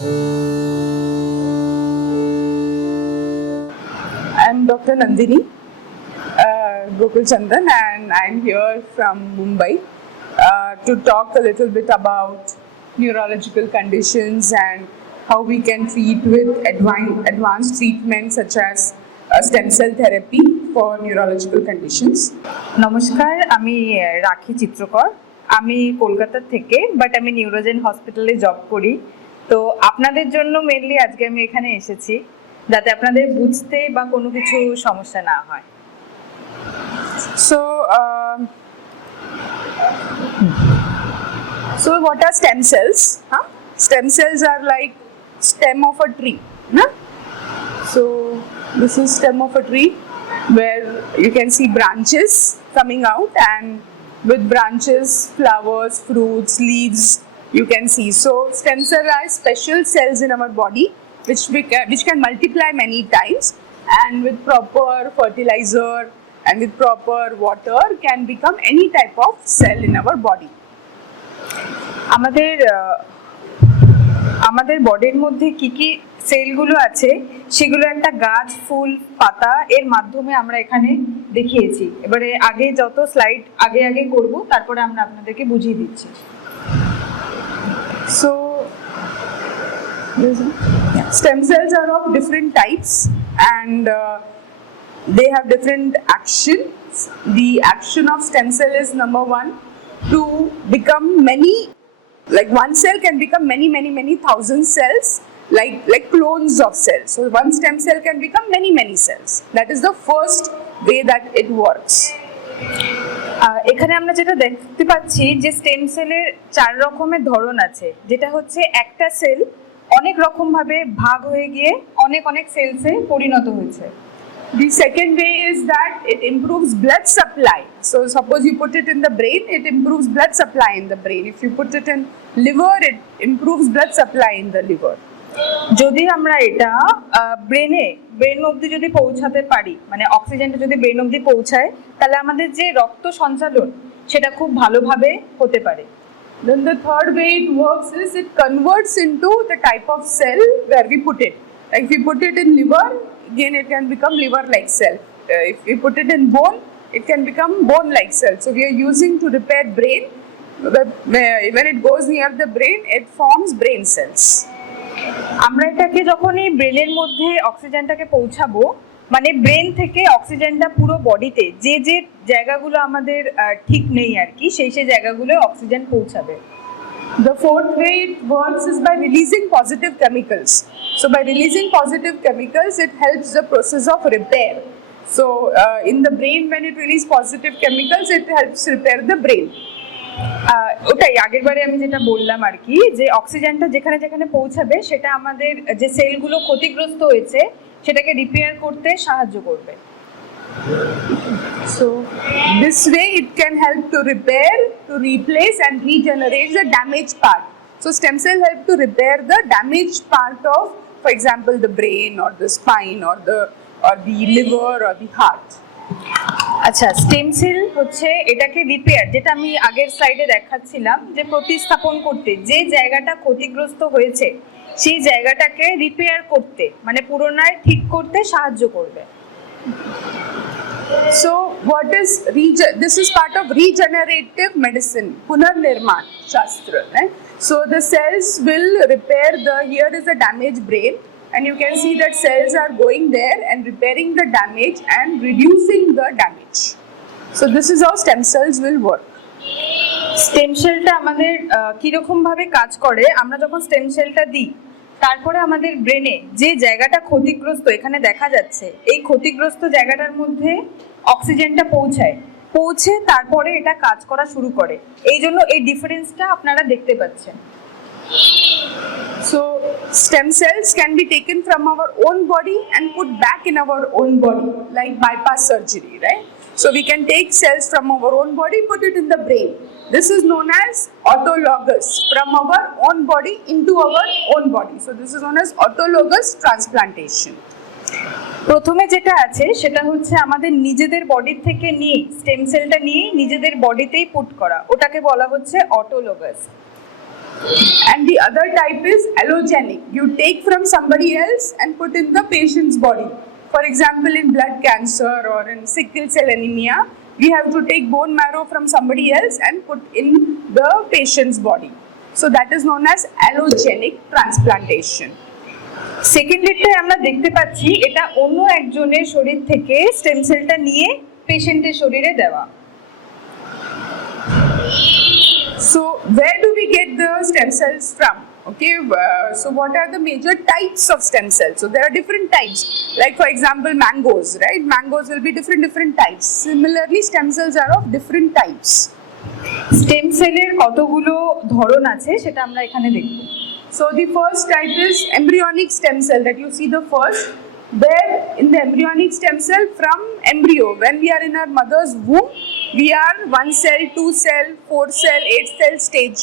I'm Dr. Nandini Gokulchandran, and I'm here from Mumbai to talk a little bit about neurological conditions and how we can treat with advanced treatments such as Stencil Therapy for neurological conditions. নমস্কার, আমি রাখি চিত্রকর। আমি কলকাতা থেকে, but আমি নিউরোজেন হসপিটালে job করি। তো আপনাদের জন্য মেইনলি আজকে আমি এখানে এসেছি যাতে আপনাদের বুঝতে বা কোনো কিছু সমস্যা না হয়। So what are stem cells? Stem cells are like stem of a tree. So this is stem of a tree where you can see branches coming out, and with branches, flowers, fruits, leaves you can see. So stem cells are special cells in our body which can multiply many times, and with proper fertilizer and with proper water can become any type of cell in our body. আমাদের বডির মধ্যে কি কি সেলগুলো আছে সেগুলো একটা গাছ, ফুল, পাতা এর মাধ্যমে আমরা এখানে দেখিয়েছি। এবারে আগে যত স্লাইড আগে করব, তারপরে আমরা আপনাদেরকে বুঝিয়ে দিচ্ছি। So stem cells are of different types, and they have different actions. The action of stem cell is number one, to become many, like one cell can become many thousand cells, like clones of cells. So one stem cell can become many cells. That is the first way that it works. এখানে আমরা যেটা দেখতে পাচ্ছি যে stem সেলের 4 রকমের ধরন আছে, যেটা হচ্ছে একটা সেল অনেক রকম ভাবে ভাগ হয়ে গিয়ে অনেক সেলসে পরিণত হয়েছে। The second way is that it improves blood supply. So suppose you put it in the brain, it improves blood supply in the brain. If you put it in liver, it improves blood supply in the liver. যদি আমরা এটা brain অবধি যদি পৌঁছাতে পারি, মানে অক্সিজেনটা যদি ব্রেন অবধি পৌঁছায়, তাহলে আমাদের যে রক্ত সঞ্চালন সেটা খুব ভালোভাবে হতে পারে। Then the third way it works is it converts into the type of cell where we put it. Like if we put it in liver, again it can become liver-like cell. If we put it in bone, it can become bone-like cell. So we are using to repair brain. When it goes near the brain, it forms brain cells. আমরা এটাকে যখনই ব্রেনের মধ্যে অক্সিজেনটাকে পৌঁছাবো, মানে brain থেকে অক্সিজেনটা পুরো বডিতে যে জায়গাগুলো আমাদের ঠিক নেই আর কি, সেই জায়গাগুলো অক্সিজেন পৌঁছাবে। The fourth way it works is by releasing positive chemicals. So by releasing positive chemicals, it helps the process of repair. So in the brain, when it releases positive chemicals, it helps repair the brain. ওটাই আগেরবারে আমি যেটা বললাম আর কি, যে অক্সিজেনটা যেখানে পৌঁছাবে সেটা আমাদের যে সেলগুলো ক্ষতিগ্রস্ত হয়েছে সেটাকে রিপেয়ার করতে সাহায্য করবে। So this way it can help to repair, to replace and regenerate the damaged part. So stem cell help to repair the damaged part of, for example, the brain or the spine or the liver or the heart. আচ্ছা, stem cell হচ্ছে এটাকে repair, যেটা আমি আগের স্লাইডে দেখাচ্ছিলাম, যে প্রতিস্থাপন করতে, যে জায়গাটা ক্ষতিগ্রস্ত হয়েছে সেই জায়গাটাকে রিপেয়ার করতে, মানে পুনরায় ঠিক করতে সাহায্য করবে। So what is this is part of regenerative medicine, Punarnirman Shastra, right? So the cells will repair here is the damaged brain, and you can see that cells are going there and repairing the damage and reducing the damage. So this is how stem cells will work. Stem সেলটা আমাদের কিরকম ভাবে কাজ করে, আমরা যখন stem সেলটা দিই, তারপরে আমাদের ব্রেনে যে জায়গাটা ক্ষতিগ্রস্ত এখানে দেখা যাচ্ছে, এই ক্ষতিগ্রস্ত জায়গাটার মধ্যে অক্সিজেনটা পৌঁছে তারপরে এটা কাজ করা শুরু করে। এই জন্য এই ডিফারেন্সটা আপনারা দেখতে পাচ্ছেন। So stem cells can be taken from our own body and put back in our own body, like bypass surgery, right? So we can take cells from our own body, put it in the brain. This is known as autologous, from our own body into our own body. So this is known as autologous transplantation. প্রথমে যেটা আছে সেটা হচ্ছে আমাদের নিজেদের body থেকে নিয়ে stem সেলটা নিয়ে নিজেদের বডিতেই পুট করা, ওটাকে বলা হচ্ছে autologous. And the other type is allogenic. You take from somebody else and put in the patient's body. For example, in blood cancer or in sickle cell anemia, we have to take bone marrow from somebody else and put in the patient's body. So that is known as allogenic transplantation. Second ডেটটায় আমরা দেখতে পাচ্ছি এটা অন্য একজনের শরীর থেকে stem সেলটা নিয়ে পেশেন্টের শরীরে দেওয়া। So where do we get the stem cells from? Okay, so what are the major types of stem cells? So there are different types. Like for example, mangoes, right? Mangoes will be different types. Similarly, stem cells are of different types. Stem সেলের কতগুলো ধরন আছে সেটা আমরা এখানে দেখব। So the first type is embryonic stem cell that you see the first. There in the embryonic stem cell from embryo, when we are in our mother's womb, we are 1 cell, 2 cell, 4 cell, 8 cell stage.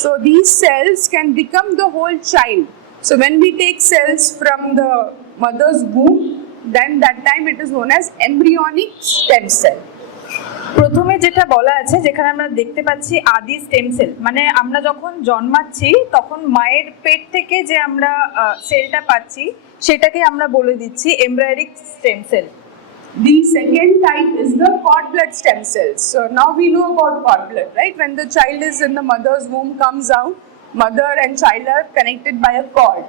So these cells can become the whole child. So when we take cells from the mother's womb, then that time it is known as embryonic stem cell. প্রথমে যেটা বলা আছে যেখানে আমরা দেখতে পাচ্ছি আদি stem cell, মানে আমরা যখন জন্মাচ্ছি তখন মায়ের পেট থেকে যে আমরা সেলটা পাচ্ছি সেটাকে আমরা বলে দিচ্ছি embryonic stem cell. The second type is the cord blood stem cells. So now we know about cord blood, right? When the child is in the mother's womb, comes out, mother and child are connected by a cord.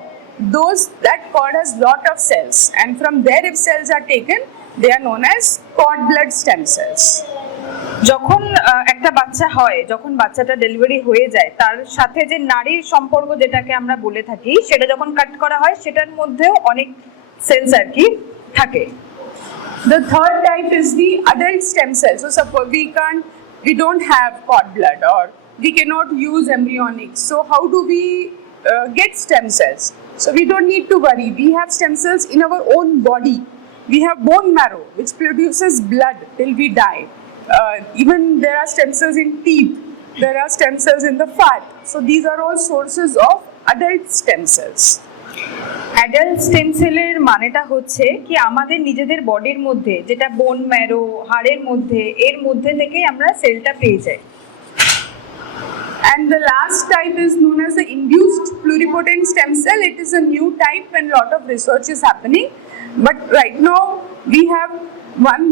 That cord has lot of cells, and from there if cells are taken, they are known as cord blood stem cells. যখন একটা বাচ্চা হয়, যখন বাচ্চাটা delivery হয়ে যায়, তার সাথে যে নারীর সম্পর্ক যেটাকে আমরা বলে থাকি সেটা যখন কাট করা হয় সেটার মধ্যেও অনেক সেলস আর কি থাকে। The third type is the adult stem cell. So suppose we don't have cord blood or we cannot use embryonic. So how do we get stem cells? So we don't need to worry. We have stem cells in our own body. We have bone marrow which produces blood till we die. Even there are stem cells in teeth. There are stem cells in the fat. So these are all sources of adult stem cells. Adult stem সেলের মানেটা হচ্ছে কি আমাদের নিজেদের বডির মধ্যে যেটা bone marrow হাড়ের মধ্যে এর মধ্যে থেকেই আমরা সেলটা পেয়ে যাই। And the last type is known as the induced pluripotent stem cell. It is a new type and lot of research is happening. But right now we have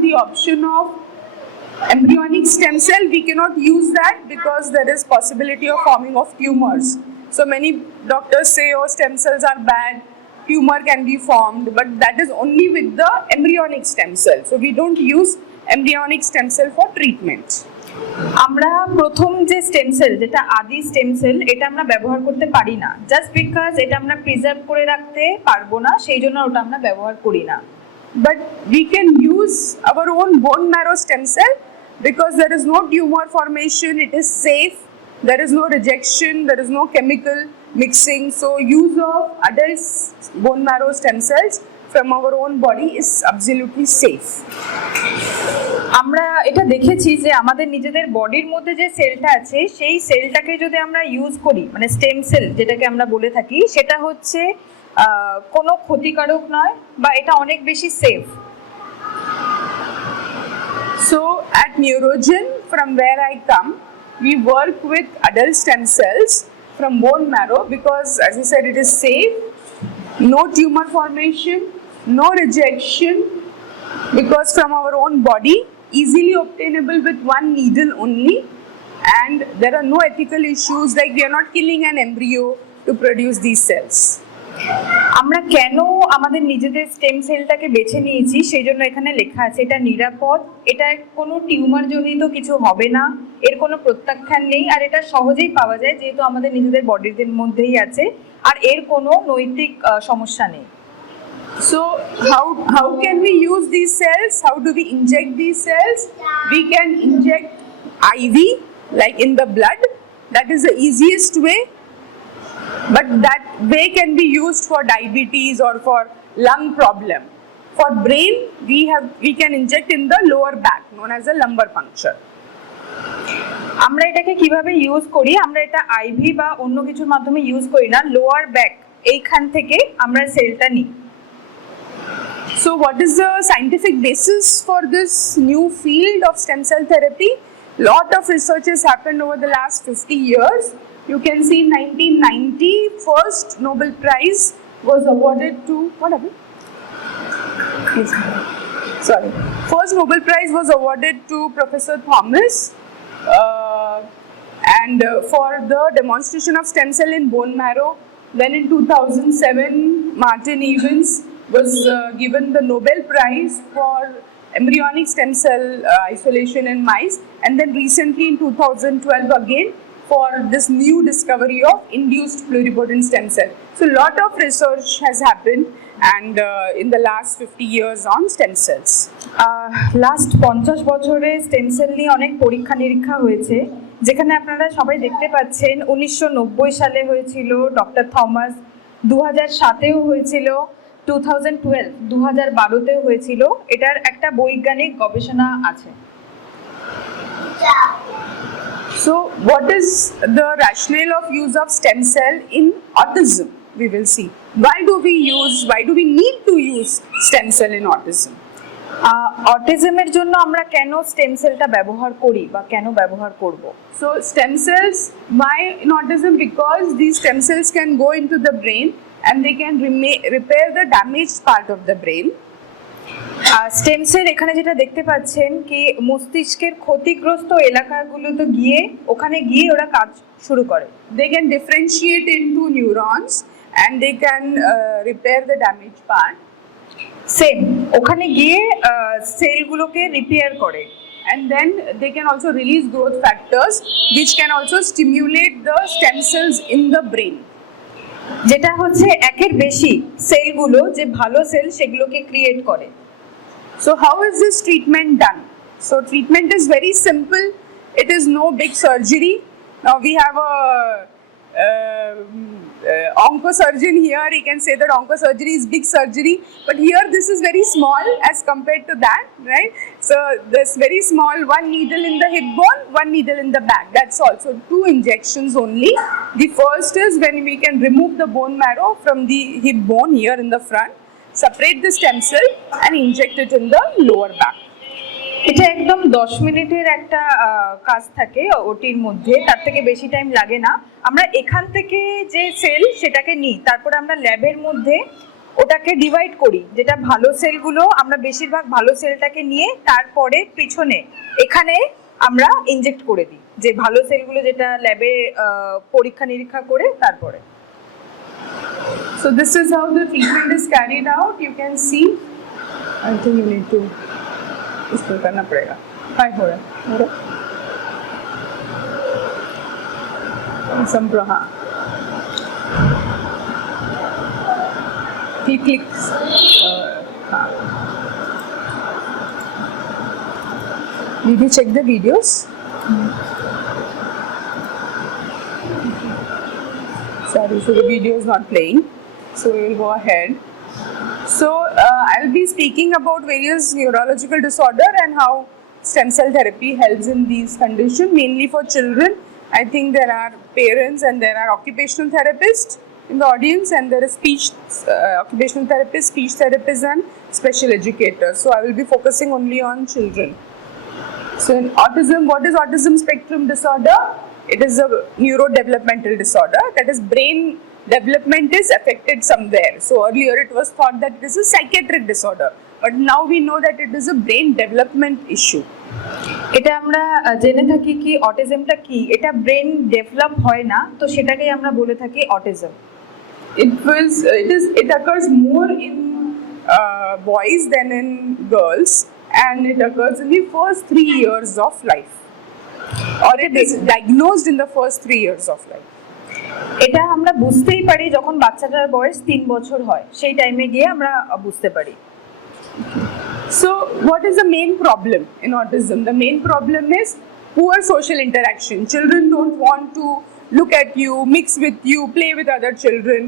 the option of embryonic stem cell. We cannot use that because there is possibility of forming of tumors. So many doctors say, oh, stem cells are bad, tumor can be formed, but that is only with the embryonic stem cell. So we don't use embryonic stem cell for treatment. আমরা প্রথম যে stem cell যেটা আদি stem cell এটা আমরা ব্যবহার করতে পারি না, জাস্ট বিকজ এটা আমরা প্রিজার্ভ করে রাখতে পারবো না, সেই জন্য ওটা আমরা ব্যবহার করি না। But we can use our own bone marrow stem cell because there is no tumor formation, it is safe, there is no rejection, there is no chemical mixing. So use of adult bone marrow stem cells from our own body is absolutely safe. আমরা এটা দেখেছি যে আমাদের নিজেদের বডির মধ্যে যে সেলটা আছে সেই সেলটাকে যদি আমরা ইউজ করি, মানে স্টেম সেল যেটাকে আমরা বলে থাকি, সেটা হচ্ছে কোনো ক্ষতিকারক নয় বা এটা অনেক বেশি safe. So at NeuroGen, from where I come, we work with adult stem cells from bone marrow because, as I said, it is safe, no tumor formation, no rejection, because from our own body, easily obtainable with one needle only, and there are no ethical issues like we are not killing an embryo to produce these cells. আমরা কেন আমাদের নিজেদের stem সেলটাকে বেছে নিয়েছি সেই জন্য এখানে লেখা আছে এটা নিরাপদ, এটা কোনো টিউমার জনিত কিছু হবে না, এর কোনো প্রত্যাখ্যান নেই, আর এটা সহজেই পাওয়া যায় যেহেতু আমাদের নিজেদের বডির মধ্যেই আছে, আর এর কোনো নৈতিক সমস্যা নেই। So how can we use these cells? How do we inject these cells? We can inject IV, like in the blood. That is the easiest way. But that way can be used for diabetes or for lung problem. For brain, we can inject in the lower back, known as a lumbar puncture. আমরা এটাকে কিভাবে use করি? আমরা এটা ivy বা অন্য কিছুর মাধ্যমে ইউজ করি না, লোয়ার ব্যাক এইখান থেকে আমরা সেলটা নিই। So what is the scientific basis for this new field of stem cell therapy? Lot of research has happened over the last 50 years. You can see in 1990, first Nobel Prize was awarded to, what happened? Yes. Sorry. First Nobel Prize was awarded to Professor Thomas for the demonstration of stem cell in bone marrow. Then in 2007, Martin Evans was given the Nobel Prize for embryonic stem cell isolation in mice, and then recently in 2012 again for this new discovery of induced pluripotent stem cell. So a lot of research has happened and in the last 50 years on stem cells. Last 50 বছরে stem cell নিয়ে অনেক পরীক্ষা নিরীক্ষা হয়েছে, যেখানে আপনারা সবাই দেখতে পাচ্ছেন 1990 সালে হয়েছিল ডক্টর থমাস, 2007-এও হয়েছিল, 2012 2012-তেও হয়েছিল। এটার একটা বৈজ্ঞানিক গবেষণা আছে। So what is the rationale of use of stem cell in autism? We will see. Why do we need to use stem cell in autism? অটিজমের জন্য আমরা কেন স্টেম সেলটা ব্যবহার করি বা কেন ব্যবহার করব? So stem cells, why in autism? Because these stem cells can go into the brain and they can repair the damaged part of the brain. Stem cell এখানে যেটা দেখতে পাচ্ছেন কি মস্তিষ্কের ক্ষতিগ্রস্ত এলাকাগুলোতে গিয়ে ওখানে গিয়ে ওরা কাজ শুরু করে। They can differentiate into neurons and they can repair the damaged part. Same ওখানে গিয়ে সেলগুলোকে রিপেয়ার করে। And then they can also release growth factors which can also stimulate the stem cells in the brain. যেটা হচ্ছে একের বেশি সেলগুলো যে ভালো সেল সেগুলোকে ক্রিয়েট করে। So how is this treatment done? So treatment is very simple. It is no big surgery. Now we have a oncosurgeon here. He can say that oncosurgery is big surgery, but here this is very small as compared to that, right? So this very small, one needle in the hip bone, one needle in the back. That's all. So 2 injections only. The first is when we can remove the bone marrow from the hip bone here in the front, separate the stem cell and inject it in the lower back. এটা একদম 10 মিনিটের একটা কাজ থাকে ওটির মধ্যে, তার থেকে বেশি টাইম লাগে না। আমরা এখান থেকে যে সেল সেটাকে নিই, তারপর আমরা ল্যাবের মধ্যে ওটাকে ডিভাইড করি, যেটা ভালো সেলগুলো আমরা বেশিরভাগ ভালো সেলটাকে নিয়ে তারপরে পিছনে এখানে আমরা ইনজেক্ট করে দিই, যে ভালো সেলগুলো যেটা ল্যাবে পরীক্ষা নিরীক্ষা করে তারপরে। So this is how the treatment is carried out. You can see. I think you need to. इसको करना पड़ेगा। हाय हो रहा हाँ क्लिक हाँ Did you check the videos? Sorry, so the video is not playing, so we will go ahead. So I'll be speaking about various neurological disorder and how stem cell therapy helps in these conditions, mainly for children. I think there are parents and there are occupational therapists in the audience, and there is occupational therapists, speech therapists and special educators. So I will be focusing only on children. So in autism, what is autism spectrum disorder? It is a neurodevelopmental disorder, that is brain development is affected somewhere. So earlier it was thought that it is a psychiatric disorder, but now we know that it is a brain development issue. এটা আমরা জেনে থাকি কি অটিজমটা কি, এটা brain develop হয় না, তো সেটাকেই আমরা বলে থাকি autism. It occurs more in boys than in girls, and it occurs in the first 3 years of life, or it is diagnosed in the first 3 years of life. এটা আমরা বুঝতেই পারি যখন বাচ্চাটার বয়স 3 বছর হয়, সেই টাইমে গিয়ে আমরা বুঝতে পারি। So what is the main problem in autism? The main problem is poor social interaction. Children don't want to look at you, mix with you, play with other children.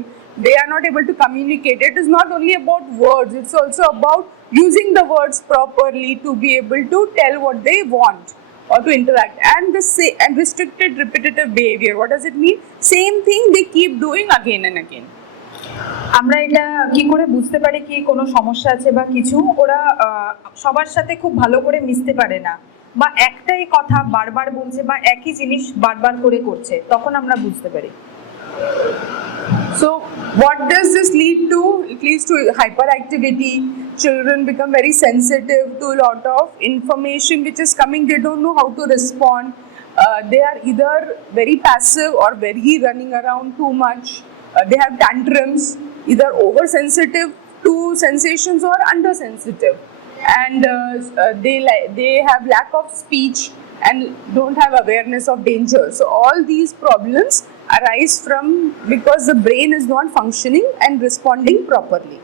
They are not able to communicate. It is not only about words, it's also about using the words properly to be able to tell what they want or to interact. And restricted repetitive behavior. What does it mean? Same thing they keep doing again and again. আমরা এটা কি করে বুঝতে পারি কি কোনো সমস্যা আছে বা কিছু? ওরা সবার সাথে খুব ভালো করে মিশতে পারে না, বা একটাই কথা বারবার বলছে বা একই জিনিস বারবার করে করছে, তখন আমরা বুঝতে পারি। So what does this lead to? It leads to hyperactivity. Children become very sensitive to a lot of information which is coming. They don't know how to respond. They are either very passive or very running around too much. They have tantrums, either oversensitive to sensations or undersensitive. And they have lack of speech and don't have awareness of danger. So all these problems arise from because the brain is not functioning and responding properly.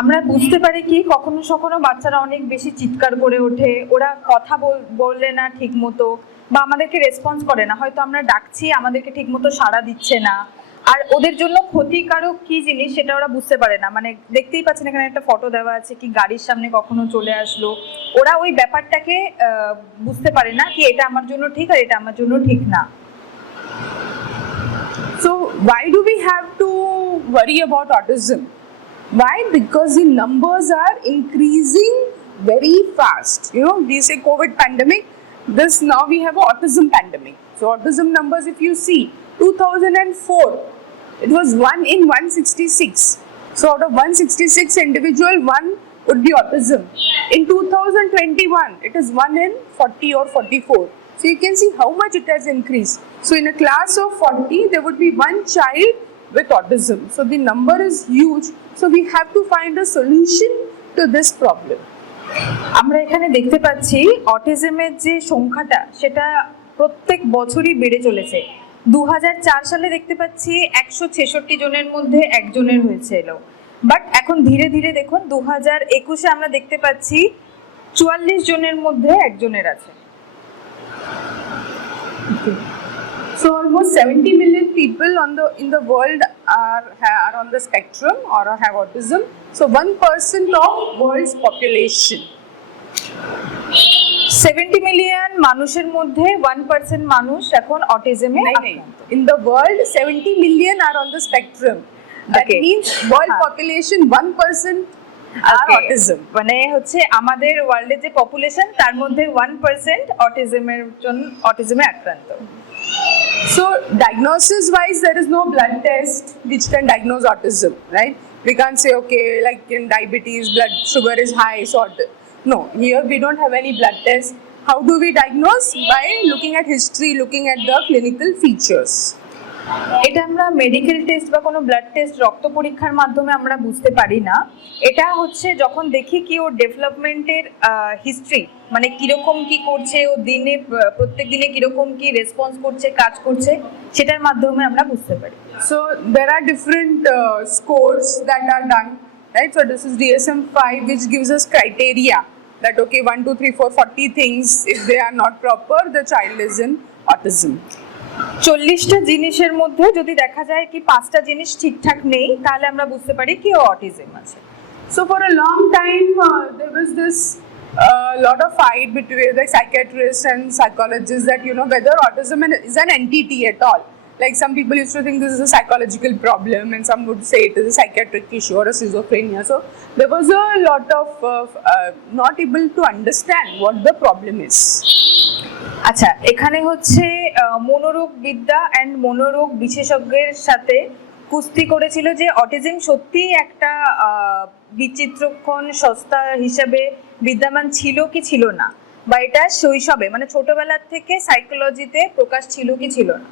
আমরা বুঝতে পারি কি কখনো কখনো বাচ্চারা অনেক বেশি চিৎকার করে ওঠে, ওরা কথা বললে না ঠিক মতো বা আমাদেরকে রেসপন্স করে না, হয়তো আমরা ডাকছি আমাদেরকে ঠিক মতো সাড়া দিচ্ছে না, আর ওদের জন্য ক্ষতিকারক কি জিনিস সেটা ওরা বুঝতে পারে না। মানে দেখতেই পাচ্ছেন এখানে একটা ফটো দেওয়া আছে কি গাড়ির সামনে কখনো চলে আসলো, ওরা ওই ব্যাপারটাকে বুঝতে পারে না কি এটা আমার জন্য ঠিক আর এটা আমার জন্য ঠিক না। So why do we have to worry about autism? Why? Because the numbers are increasing very fast. You know, we say COVID pandemic, this now we have autism pandemic. So autism numbers, if you see, 2004, it was 1 in 166. So out of 166 individual, 1 would be autism. In 2021, it is 1 in 40 or 44. So you can see how much it has increased. So in a class of 40, there would be 1 child with autism. So the number is huge. So we have to find a solution to this problem. আমরা এখানে দেখতে পাচ্ছি অটিজমের যে সংখ্যাটা সেটা প্রত্যেক বছরই বেড়ে চলেছে। 2004 সালে দেখতে পাচ্ছি 166 জনের মধ্যে একজনের হয়েছিল, বাট এখন ধীরে ধীরে দেখুন 2021-এ আমরা দেখতে পাচ্ছি 44 জনের মধ্যে একজনের আছে। So almost 70 million people in the world are on the spectrum or have autism. So 1% of world's population. 70 million মানুষের মধ্যে 1% মানুষ এখন অটিজমে আক্রান্ত। In the world, 70 million are on the spectrum. That means world population 1% are autism. মানে হচ্ছে আমাদের ওয়ার্ল্ডে যে পপুলেশন তার মধ্যে 1% অটিজমে আক্রান্ত। So diagnosis wise, there is no blood test which can diagnose autism, right? We can't say, okay, like in diabetes, blood sugar is high, so no, here we don't have any blood test. How do we diagnose? By looking at history, looking at the clinical features. এটা আমরা medical test বা কোনো blood test রক্ত পরীক্ষার মাধ্যমে আমরা বুঝতে পারি না। এটা হচ্ছে যখন দেখি কি ওর ডেভেলপমেন্টের হিস্ট্রি, মানে কিরকম কি করছে, ও দিনে প্রত্যেক দিনে কিরকম কি রেসপন্স করছে, কাজ করছে, সেটার মাধ্যমে আমরা বুঝতে পারি। So there are different scores that are done, right? So this is DSM-5, which gives us criteria that okay, 1, 2, 3, 4, 40 things. If they are not proper, the child is in autism. 40টা জিনিসের মধ্যে যদি দেখা যায় কি 5টা জিনিস ঠিকঠাক নেই, তাহলে আমরা বুঝতে পারি কি ও অটিজম আছে। So for a long time, there was this lot of fight between the psychiatrists and psychologists that whether autism is an entity at all. Like some people used to think this is a psychological problem, and some would say it is a psychiatric issue or a schizophrenia. So there was a lot of not able to understand what the problem is. আচ্ছা, এখানে হচ্ছে মনোরোগ বিদ্যা and মনোরোগ বিশেষজ্ঞের সাথে কুস্তি করেছিল যে autism সত্যিই একটা বিচিত্রক্ষণ সস্তা হিসাবে বিদ্যমান ছিল কি ছিল না, বা এটা শৈশবে মানে ছোটবেলার থেকে সাইকোলজিতে প্রকাশ ছিল কি ছিল না।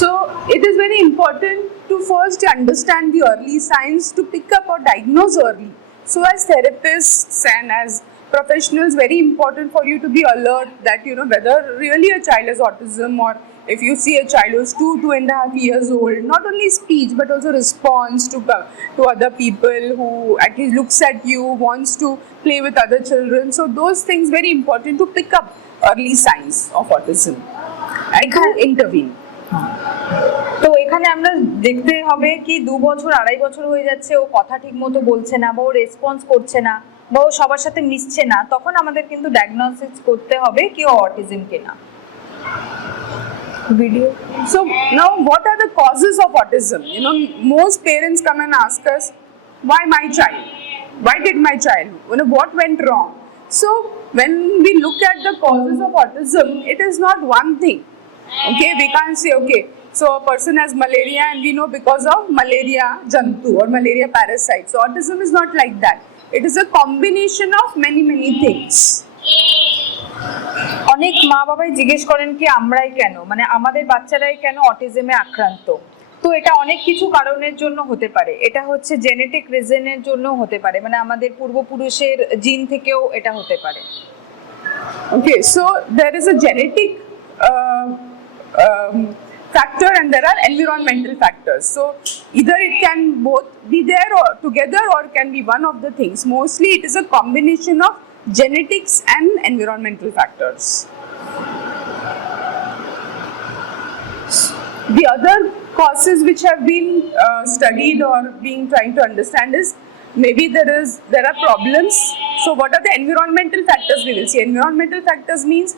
So it is very important to first understand the early signs to pick up or diagnose early. So as therapists and as professionals, very important for you to be alert that whether really a child has autism, or if you see a child who's 2.5 years old, not only speech but also response to other people, who at least looks at you, wants to play with other children. So those things very important to pick up early signs of autism and to intervene. তো এখানে আমরা দেখতে হবে কি 2 বছর 2.5 বছর হয়ে যাচ্ছে, ও কথা ঠিক মতো বলছে না বা ও রেসপন্স করছে না বা ও সবার সাথে মিশছে না, তখন আমাদের কিন্তু ডায়াগনোসিস করতে হবে কি ও অটিজম কিনা। Video. So now what are the causes of autism? Most parents come and ask us, why my child? Why did my child? What went wrong? So when we look at the causes of autism, it is not one thing. Okay, we can't say, okay, so a person has malaria and we know because of malaria jantu or malaria parasite. So autism is not like that. It is a combination of many things. অনেক মা বাবাই জিজ্ঞেস করেন কি আমরাই কেন, মানে আমাদের বাচ্চারাই কেন অটিজমে আক্রান্ত। তো এটা অনেক কিছু কারণের জন্য হতে পারে। এটা হচ্ছে জেনেটিক রিজনের জন্য হতে পারে, মানে আমাদের পূর্বপুরুষের জিন থেকেও এটা হতে পারে। Okay, so there is a genetic factor and there are environmental factors. So either it can both be there or together, or can be one of the things. Mostly it is a combination of genetics and environmental factors. The other causes which have been studied or being trying to understand is maybe there are problems. So what are the environmental factors we will see? Environmental factors means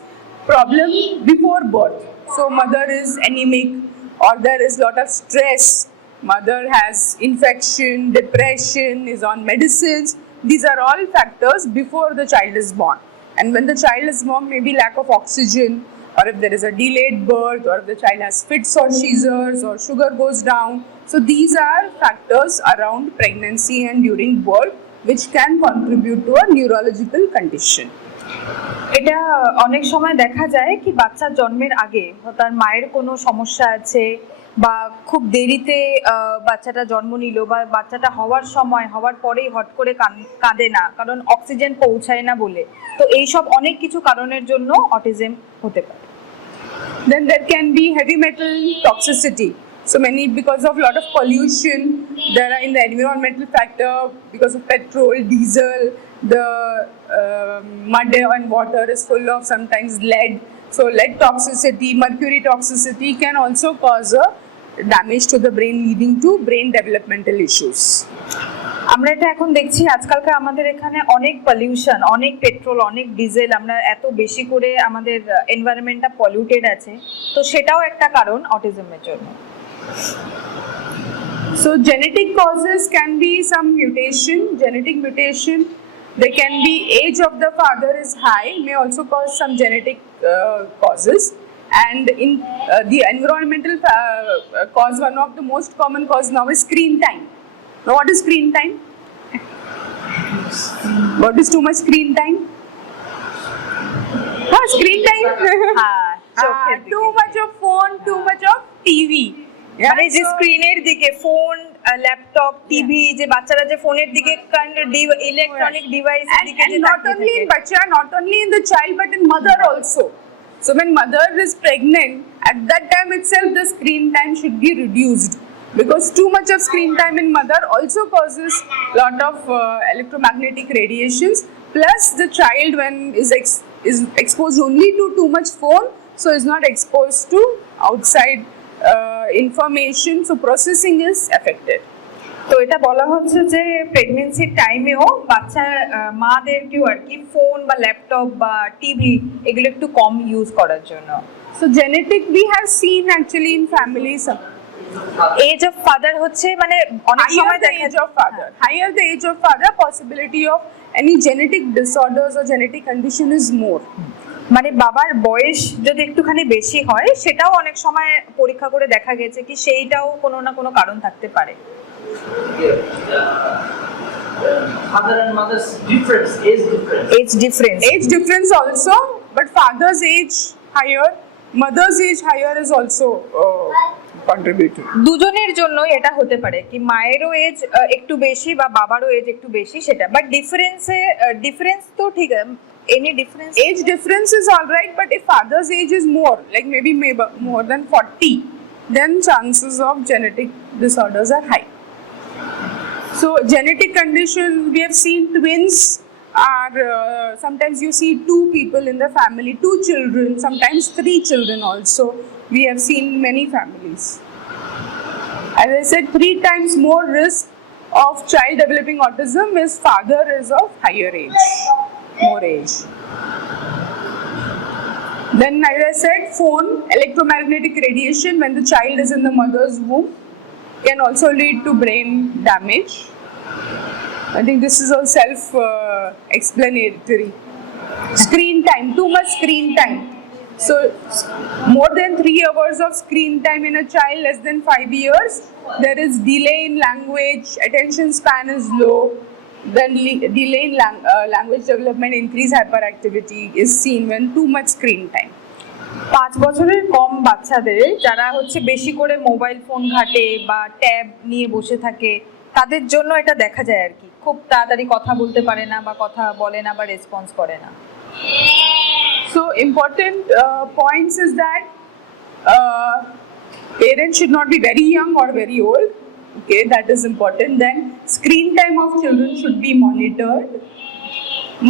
problem before birth. So mother is anemic, or there is lot of stress, mother has infection, depression, is on medicines. These are all factors before the child is born. And when the child is born, maybe lack of oxygen, or if there is a delayed birth, or if the child has fits or seizures, or sugar goes down. So these are factors around pregnancy and during birth which can contribute to a neurological condition. এটা অনেক সময় দেখা যায় কি বাচ্চার জন্মের আগে তার মায়ের কোনো সমস্যা আছে, বা খুব দেরিতে বাচ্চাটা জন্ম নিল, বা বাচ্চাটা হওয়ার পরেই হট করে কাঁদে না কারণ অক্সিজেন পৌঁছায় না বলে। তো এইসব অনেক কিছু কারণের জন্য অটিজম হতে পারে। Then there can be heavy metal toxicity. So many, because of lot of pollution, there are in the environmental factor, because of petrol, diesel, the mud and water is full of sometimes lead. So lead toxicity, mercury toxicity can also cause a damage to the brain, leading to brain developmental issues. আমরা এটা এখন দেখছি আজকালকার আমাদের এখানে অনেক pollution, অনেক petrol, অনেক ডিজেল, আমরা এত বেশি করে আমাদের এনভায়রনমেন্টটা পলিউটেড আছে। তো সেটাও একটা কারণ অটিজমের জন্য। So genetic causes can be some genetic mutation. There can be age of the father is high, may also cause some genetic causes. And in the environmental cause, one of the most common cause now is screen time. Now what is screen time? What is too much screen time? Screen time? Too much of phone, too much of TV. মানে যে স্ক্রিনের দিকে phone, laptop, TV, যে বাচ্চারা যে ফোনের দিকে electronic ডিভাইসের দিকে যে not only in bacha, not only in the child but in mother also. So when mother is pregnant, at that time itself the screen time should be reduced, because too much of screen time in mother also causes lot of electromagnetic radiations, plus the child when is exposed only to too much phone, so is not exposed to outside information, so processing is affected. তো এটা বলা হচ্ছে যে প্রেগন্যান্সির টাইমেও বাচ্চা মাদেরকেও আর কি phone বা laptop বা TV এগুলো একটু কম ইউজ করার জন্য। So genetic we have seen actually in families. Age of father হচ্ছে মানে অনেক সময় দেখা age of father, higher the age of father, possibility of any genetic disorders or genetic condition is more. মানে বাবার বয়স যদি একটুখানি বেশি হয়, সেটাও অনেক সময় পরীক্ষা করে দেখা গেছে কি সেইটাও কোনো না কোনো কারণ থাকতে পারে। Father and mother's difference, age difference also, but father's age higher, mother's age higher is also contributing. দুজনের জন্য এটা হতে পারে কি মায়েরও এজ একটু বেশি বা বাবারও এজ একটু বেশি, সেটা বাট ডিফারেন্স তো ঠিক আছে। Any difference? Age difference is all right, but if father's age is more, like maybe more than 40, then chances of genetic disorders are high. So genetic condition, we have seen twins are sometimes you see two people in the family, two children, sometimes three children also. We have seen many families. As I said, 3 times more risk of child developing autism is father is of higher age. More age. Then, as I said, phone, electromagnetic radiation when the child is in the mother's womb can also lead to brain damage. I think this is all self-explanatory. Screen time, too much screen time. So more than 3 hours of screen time in a child less than 5 years, there is delay in language, attention span is low, then delay in language development, increased hyperactivity is seen when too much screen time. 5 বছরের কম বাচ্চাদের যারা হচ্ছে বেশি করে mobile phone ঘাটে বা tab নিয়ে বসে থাকে তাদের জন্য এটা দেখা যায় আর কি, খুব তাড়াতাড়ি কথা বলতে পারে না বা কথা বলে না বা রেসপন্স করে না। So important points is that parents should not be very young or very old. Okay, that is important. Then screen time of children should be monitored.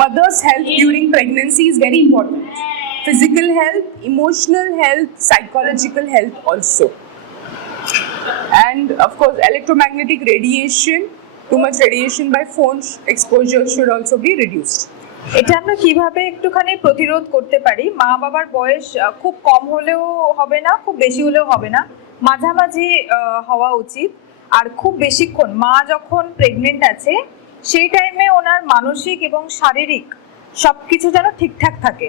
Mother's health during pregnancy is very important. Physical health, emotional health, psychological health also. And of course, electromagnetic radiation, too much radiation by phone exposure should also be reduced. এটা আমরা কিভাবে একটুখানি প্রতিরোধ করতে পারি? মা বাবার বয়স খুব কম হলেও হবে না, খুব বেশি হলেও হবে না, মাঝামাঝি হওয়া উচিত। আর খুব বেশিক্ষণ মা যখন প্রেগনেন্ট আছে সেই টাইমে ওনার মানসিক এবং শারীরিক সবকিছু যেন ঠিকঠাক থাকে,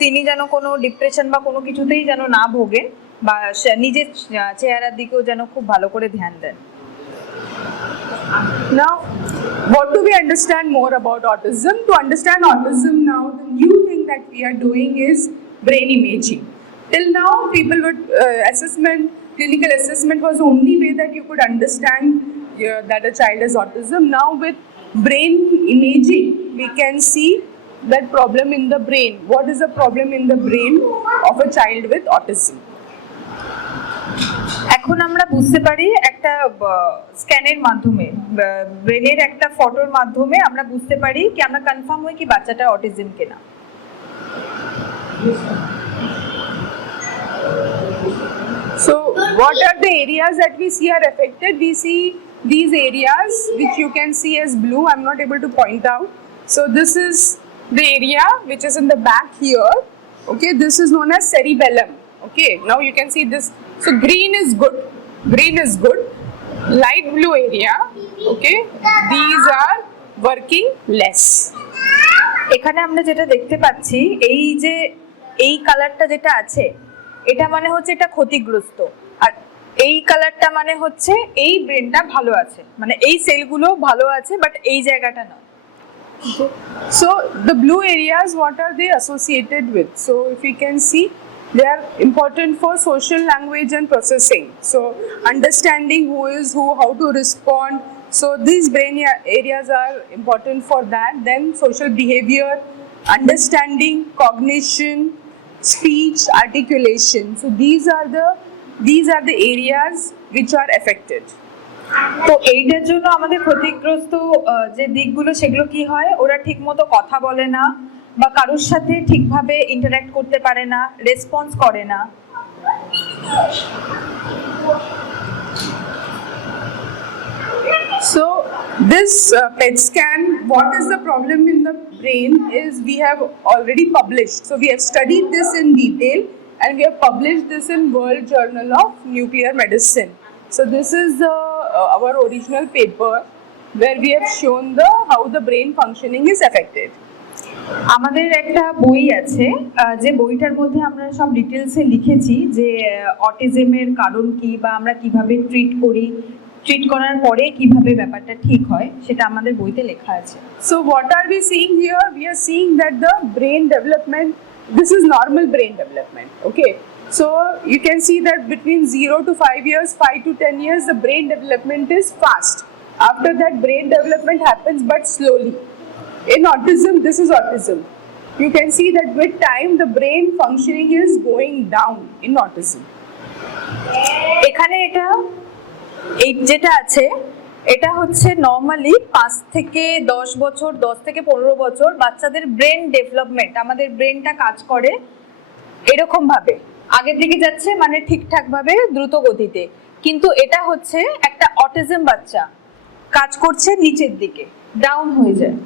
তিনি যেন কোনো ডিপ্রেশন বা কোনো কিছুতেই যেন না ভোগেন বা নিজের চেহারার দিকেও যেন খুব ভালো করে ধ্যান দেন। Now, what do we understand more about autism? To understand autism now, the new thing that we are doing is brain imaging. Till now, people would clinical assessment was the only way that you could understand that a child has autism. Now with brain imaging, we can see that problem in the brain. What is the problem in the brain of a child with autism? এখন আমরা বুঝতে পারি একটা স্ক্যানের মাধ্যমে, ব্রেনের একটা ফটোর মাধ্যমে আমরা বুঝতে পারি কি, আমরা কনফার্ম হই কি বাচ্চাটা অটিজম কিনা। So what are the areas that we see are affected? We see these areas which you can see as blue. I'm not able to point out. So this is the area which is in the back here. Okay, this is known as cerebellum. Okay, now you can see this. So green is good. Green is good. Light blue area. Okay, these are working less. এখানে আমরা যেটা দেখতে পাচ্ছি, এই যে এই কালারটা যেটা আছে এটা মানে হচ্ছে এটা ক্ষতিগ্রস্ত, আর এই কালারটা মানে হচ্ছে এই ব্রেনটা ভালো আছে, মানে এই সেলগুলো ভালো আছে বাট এই জায়গাটা নয়। So the blue areas, what are they associated with? So if you can see, they are important for social language and processing. So understanding who is who, how to respond. So these brain areas are important for that. Then social behavior, understanding, cognition, speech, articulation. So these are the areas which are affected. তো এইটার জন্য আমাদের ক্ষতিগ্রস্ত যে দিকগুলো সেগুলো কি হয়, ওরা ঠিকমতো কথা বলে না বা কারোর সাথে ঠিকভাবে ইন্টারঅ্যাক্ট করতে পারে না, রেসপন্স করে না। So this PET scan, what is the problem in the brain is we have already published. So we have studied this in detail and we have published this in World Journal of Nuclear Medicine. So this is our original paper where we have shown how the brain functioning is affected. আমাদের একটা বই আছে, যে বইটার মধ্যে আমরা সব ডিটেলসে লিখেছি যে অটিজমের কারণ কি বা আমরা কিভাবে ট্রিট করার পরে কিভাবে ব্যাপারটা ঠিক হয়, সেটা আমাদের বইতে লেখা আছে। So what are we seeing here? We are seeing that the brain development, this is normal brain development, okay? So you can see that between 0 to 5 years, 5 to 10 years, the brain development is fast. After that, brain development happens but slowly. In autism, this is autism. You can see that with time, the brain functioning is going down in autism. এখানে এটা এই যেটা আছে এটা হচ্ছে normally 5 থেকে 10 বছর, 10 থেকে 15 বছর বাচ্চাদের ব্রেন ডেভেলপমেন্ট, আমাদের ব্রেনটা কাজ করে এরকম ভাবে আগের দিকে যাচ্ছে, মানে ঠিকঠাক ভাবে দ্রুত গতিতে। কিন্তু এটা হচ্ছে একটা অটিজম বাচ্চা কাজ করছে নিচের দিকে, ডাউন হয়ে যায়।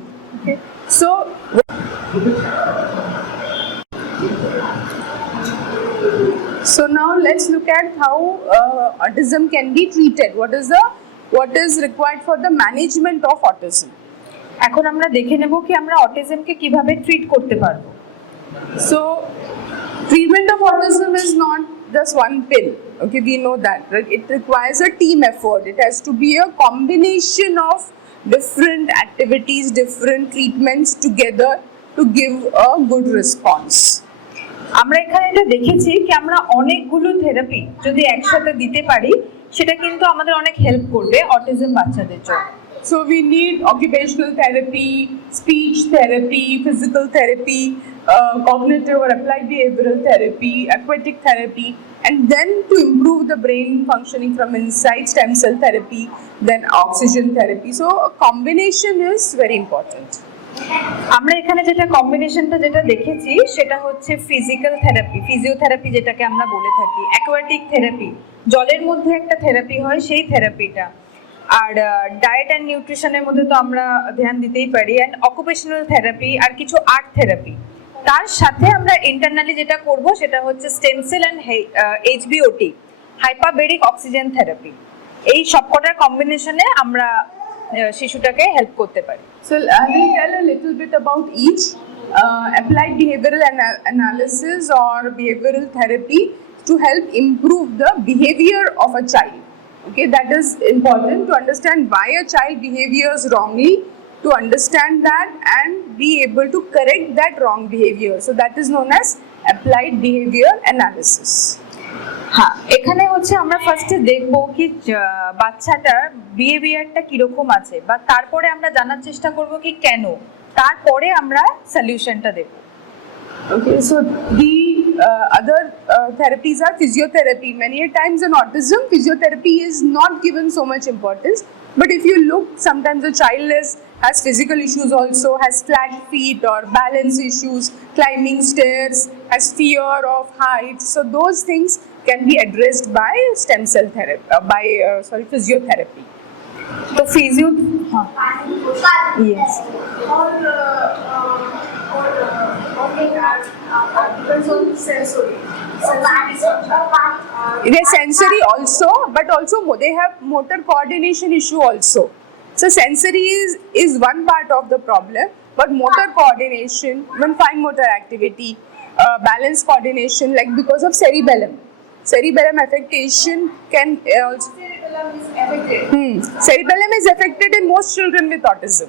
So now let's look at how autism can be treated. What is required for the management of autism? এখন আমরা দেখে নেব কি আমরা অটিজমকে কিভাবে ট্রিট করতে পারবো। So, treatment of autism is not just one pill. Okay, we know that, right? It requires a team effort. It has to be a combination of different activities, different treatments together to give a good response. আমরা এখানে এটা দেখেছি কি আমরা অনেকগুলো therapy যদি একসাথে দিতে পারি সেটা কিন্তু আমাদের অনেক হেল্প করবে অটিজম বাচ্চাদের জন্য। So we need occupational therapy, speech therapy, physical therapy, cognitive or applied behavioral therapy, aquatic therapy, and then to improve the brain functioning from inside, stem cell therapy, then oxygen therapy. So a combination is very important. আমরা এখানে যেটা কম্বিনেশনটা যেটা দেখেছি সেটা হচ্ছে physical therapy, physiotherapy যেটাকে আমরা বলে থাকি, অ্যাকোয়াটিক থেরাপি, জলের মধ্যে একটা থেরাপি হয় সেই থেরাপিটা, আর ডায়েট অ্যান্ড নিউট্রিশনের মধ্যে তো আমরা ধ্যান দিতেই পারি, অ্যান্ড অকুপেশনাল থেরাপি আর কিছু আর্ট থেরাপি। তার সাথে আমরা ইন্টারনালি যেটা করব সেটা হচ্ছে স্টেনসিল অ্যান্ড এইচবিওটি, হাইপাবেরিক অক্সিজেন থেরাপি। এই সবকটার কম্বিনেশনে আমরা শিশুটাকে হেল্প করতে পারি। So I will tell a little bit about each. Applied behavioral analysis or behavioral therapy to help improve the behavior of a child. Okay, that is important to understand why a child behaves wrongly, to understand that and be able to correct that wrong behavior. So that is known as applied behavior analysis. হ্যাঁ, এখানে হচ্ছে আমরা ফার্স্টে দেখবো কি বাচ্চাটার বিহেভিয়ারটা কিরকম আছে, বা তারপরে আমরা জানার চেষ্টা করব কি কেন, তারপরে আমরা সলিউশনটা দেব। Okay, so the other therapies are physiotherapy. Many a times in autism, physiotherapy is not given so much importance. But if you look, sometimes the child has physical issues also, has flat feet or balance issues, climbing stairs, has fear of heights. So those things can be addressed by stem cell therapy, physiotherapy. তো physio yes It is sensory also, but also they have motor coordination issue also. So sensory is one part of the problem, but motor coordination, even fine motor activity, balance coordination, like because of cerebellum affectation can also. Cerebellum is affected in most children with autism.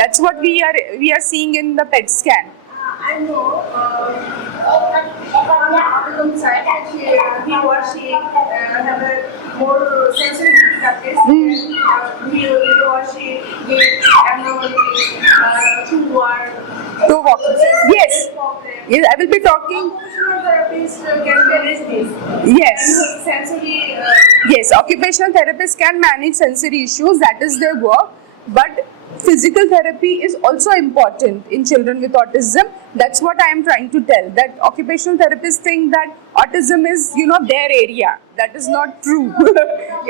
That's what we are seeing in the PET scan. I know on the autism side, he or she have a more sensory difficulties, and he or she get abnormality to walk. Yes. Yes, I will be talking. Occupational therapists can manage this. Yes. Sensory. Yes, occupational therapists can manage sensory issues. That is their work, but physical therapy is also important in children with autism. That's what I am trying to tell, that occupational therapists think that autism is, their area. That is not true.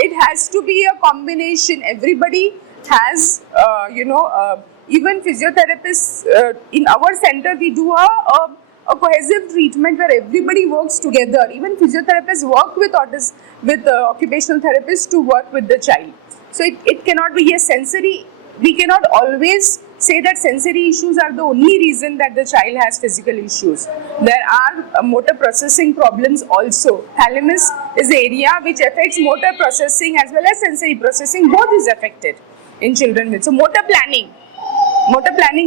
It has to be a combination. Everybody has, even physiotherapists, in our center we do a cohesive treatment where everybody works together. Even physiotherapists work with occupational therapists to work with the child. So it cannot be a sensory. We cannot always say that sensory issues are the only reason that the child has physical issues. There are motor processing problems also. Thalamus is the area which affects motor processing as well as sensory processing. Both is affected in children with. So motor planning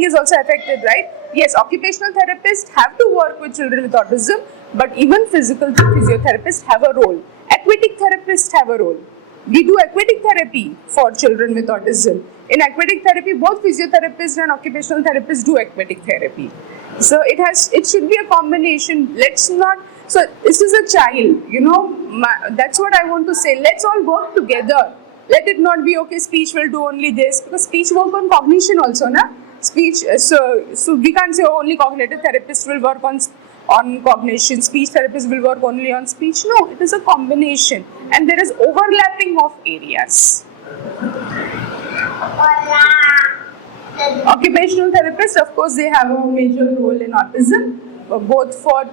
is also affected, right? Yes, occupational therapists have to work with children with autism, but even physical physiotherapists have a role. Aquatic therapists have a role. We do aquatic therapy for children with autism. In aquatic therapy, both physiotherapists and occupational therapists do aquatic therapy. So it should be a combination. So this is a child, that's what I want to say. Let's all work together. Let it not be, okay, speech will do only this, because speech work on cognition also, na? Speech, so we can't say only cognitive therapists will work on cognition, speech therapists will work only on speech. No, it is a combination, and there is overlapping of areas. Occupational therapists, of course, they have a major role in autism, both for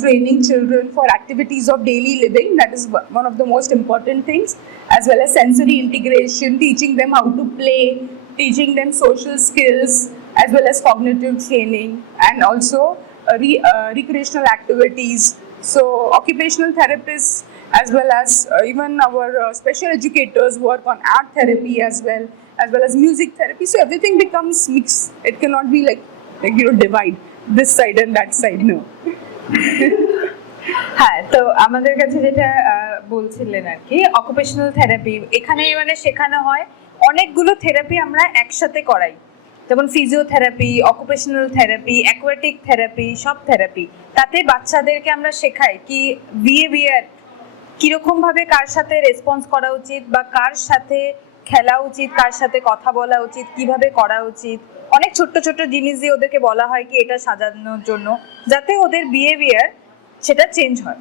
training children for activities of daily living. That is one of the most important things, as well as sensory integration, teaching them how to play, teaching them social skills as well as cognitive training, and also recreational activities. So occupational therapists as well as even our special educators work on art therapy as well as music therapy. So everything becomes mixed. It cannot be like divide this side and that side. No. হ্যাঁ, তো আমাদের কাছে যেটা বলছিলেন আর কি, occupational therapy, এখানে মানে শেখানো হয় অনেকগুলো থেরাপি আমরা একসাথে করাই, যেমন physiotherapy, occupational therapy, aquatic therapy, সব থেরাপি। তাতে বাচ্চাদেরকে আমরা শেখাই কি বিহেভিয়ার, কিরকম ভাবে কার সাথে রেসপন্স করা উচিত, বা কার সাথে খেলা উচিত, কার সাথে কথা বলা উচিত, কিভাবে করা উচিত। অনেক ছোট্ট ছোট্ট জিনিস দিয়ে ওদেরকে বলা হয় কি এটা সাজানোর জন্য, যাতে ওদের বিহেভিয়ার সেটা চেঞ্জ হয়।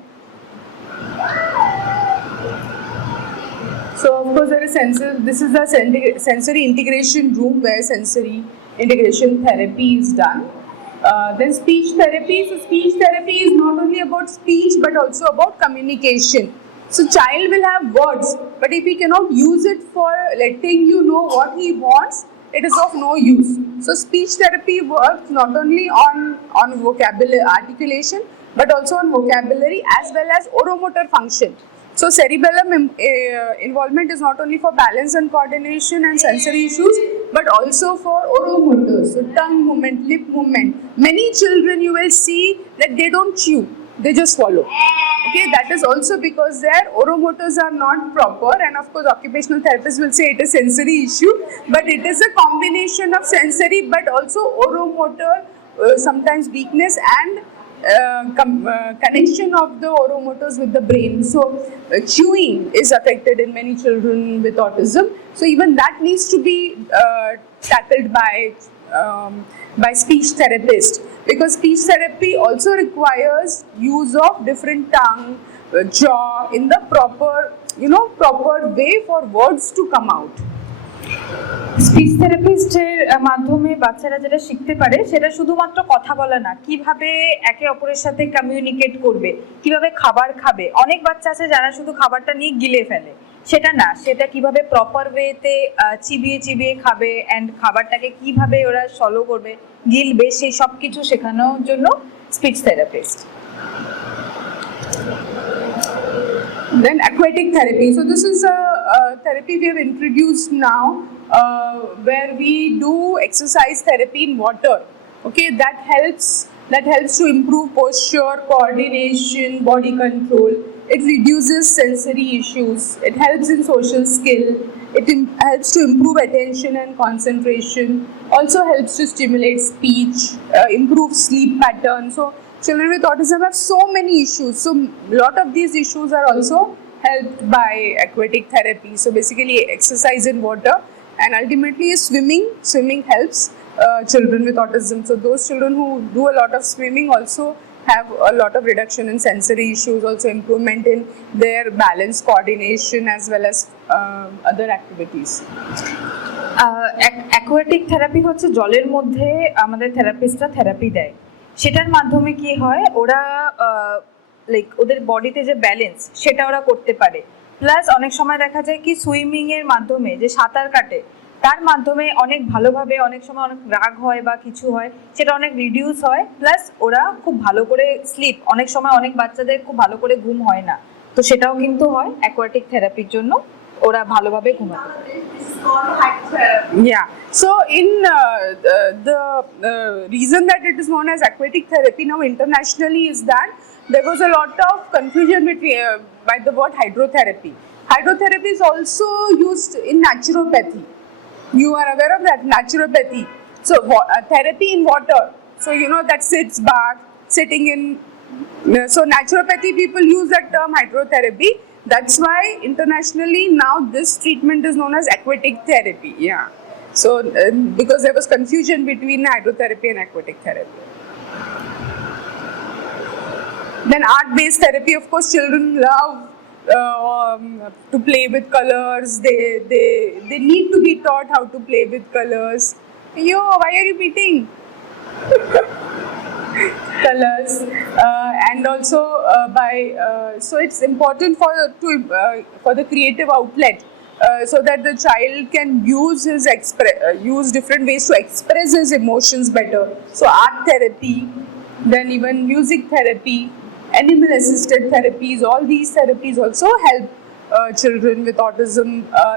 So of course there is this is the sensory integration room where sensory integration therapy is done. Then speech therapy. So speech therapy is not only about speech but also about communication. So child will have words, but if he cannot use it for letting you know what he wants, it is of no use. So speech therapy works not only on vocabulary articulation but also on vocabulary as well as oromotor function. So cerebellum involvement is not only for balance and coordination and sensory issues but also for oromotor, so tongue movement, lip movement. Many children you will see that they don't chew, they just swallow. Okay, that is also because their oromotors are not proper, and of course occupational therapists will say it is sensory issue, but it is a combination of sensory but also oromotor, sometimes weakness and connection of the oromotors with the brain. So chewing is affected in many children with autism, so even that needs to be tackled by speech therapist, because speech therapy also requires use of different tongue, jaw in the proper way for words to come out. Speech থেরাপিস্টের মাধ্যমে বাচ্চারা যেটা শিখতে পারে সেটা শুধুমাত্র কথা বলা না, কিভাবে একে অপরের সাথে কমিউনিকেট করবে, কিভাবে খাবার খাবে। অনেক বাচ্চা আছে যারা শুধু খাবারটা নিয়ে গিলে ফেলে, সেটা না, সেটা কিভাবে প্রপার ওয়েতে চিবিয়ে চিবিয়ে খাবে অ্যান্ড খাবারটাকে কিভাবে ওরা সলো করবে, গিলবে, সেই সব কিছু শেখানোর জন্য speech therapist. Then aquatic therapy. So this is a therapy we have introduced now, where we do exercise therapy in water. Okay, that helps to improve posture, coordination, body control. It reduces sensory issues. It helps in social skill. It helps to improve attention and concentration. Also helps to stimulate speech, improve sleep pattern. So children with autism have so many issues. So a lot of these issues are also helped by aquatic therapy. So basically exercise in water, and ultimately swimming. Swimming helps children with autism. So those children who do a lot of swimming also have a lot of reduction in sensory issues, also improvement in their balance, coordination as well as other activities. Aquatic therapy হচ্ছে জলের মধ্যে আমাদের থেরাপিস্টরা therapy দেয়। সেটার মাধ্যমে কি হয়, ওরা লাইক ওদের বডিতে যে ব্যালেন্স সেটা ওরা করতে পারে। প্লাস অনেক সময় দেখা যায় কি সুইমিং এর মাধ্যমে যে সাঁতার কাটে, তার মাধ্যমে অনেক ভালোভাবে, অনেক সময় অনেক রাগ হয় বা কিছু হয়, সেটা অনেক রিডিউস হয়। প্লাস ওরা খুব ভালো করে স্লিপ, অনেক সময় অনেক বাচ্চাদের খুব ভালো করে ঘুম হয় না, তো সেটাও কিন্তু হয় অ্যাকোয়াটিক থেরাপির জন্য, ওরা ভালোভাবে ঘুমাতে পারে। Yeah, so in the reason that it is known as aquatic therapy now internationally is that there was a lot of confusion by the word hydrotherapy. Hydrotherapy is also used in naturopathy. You are aware of that, naturopathy. So therapy in water. So you know that sits bath, sitting in. So naturopathy people use that term hydrotherapy. That's why internationally now this treatment is known as aquatic therapy. Yeah. So because there was confusion between hydrotherapy and aquatic therapy. Then art-based therapy, of course, children love to play with colors. They need to be taught how to play with colors. Yo, why are you beating? Colors, and also so it's important for the creative outlet. so that the child can use different ways to express his emotions better. So art therapy, then even music therapy, animal assisted therapies, all these therapies also help children with autism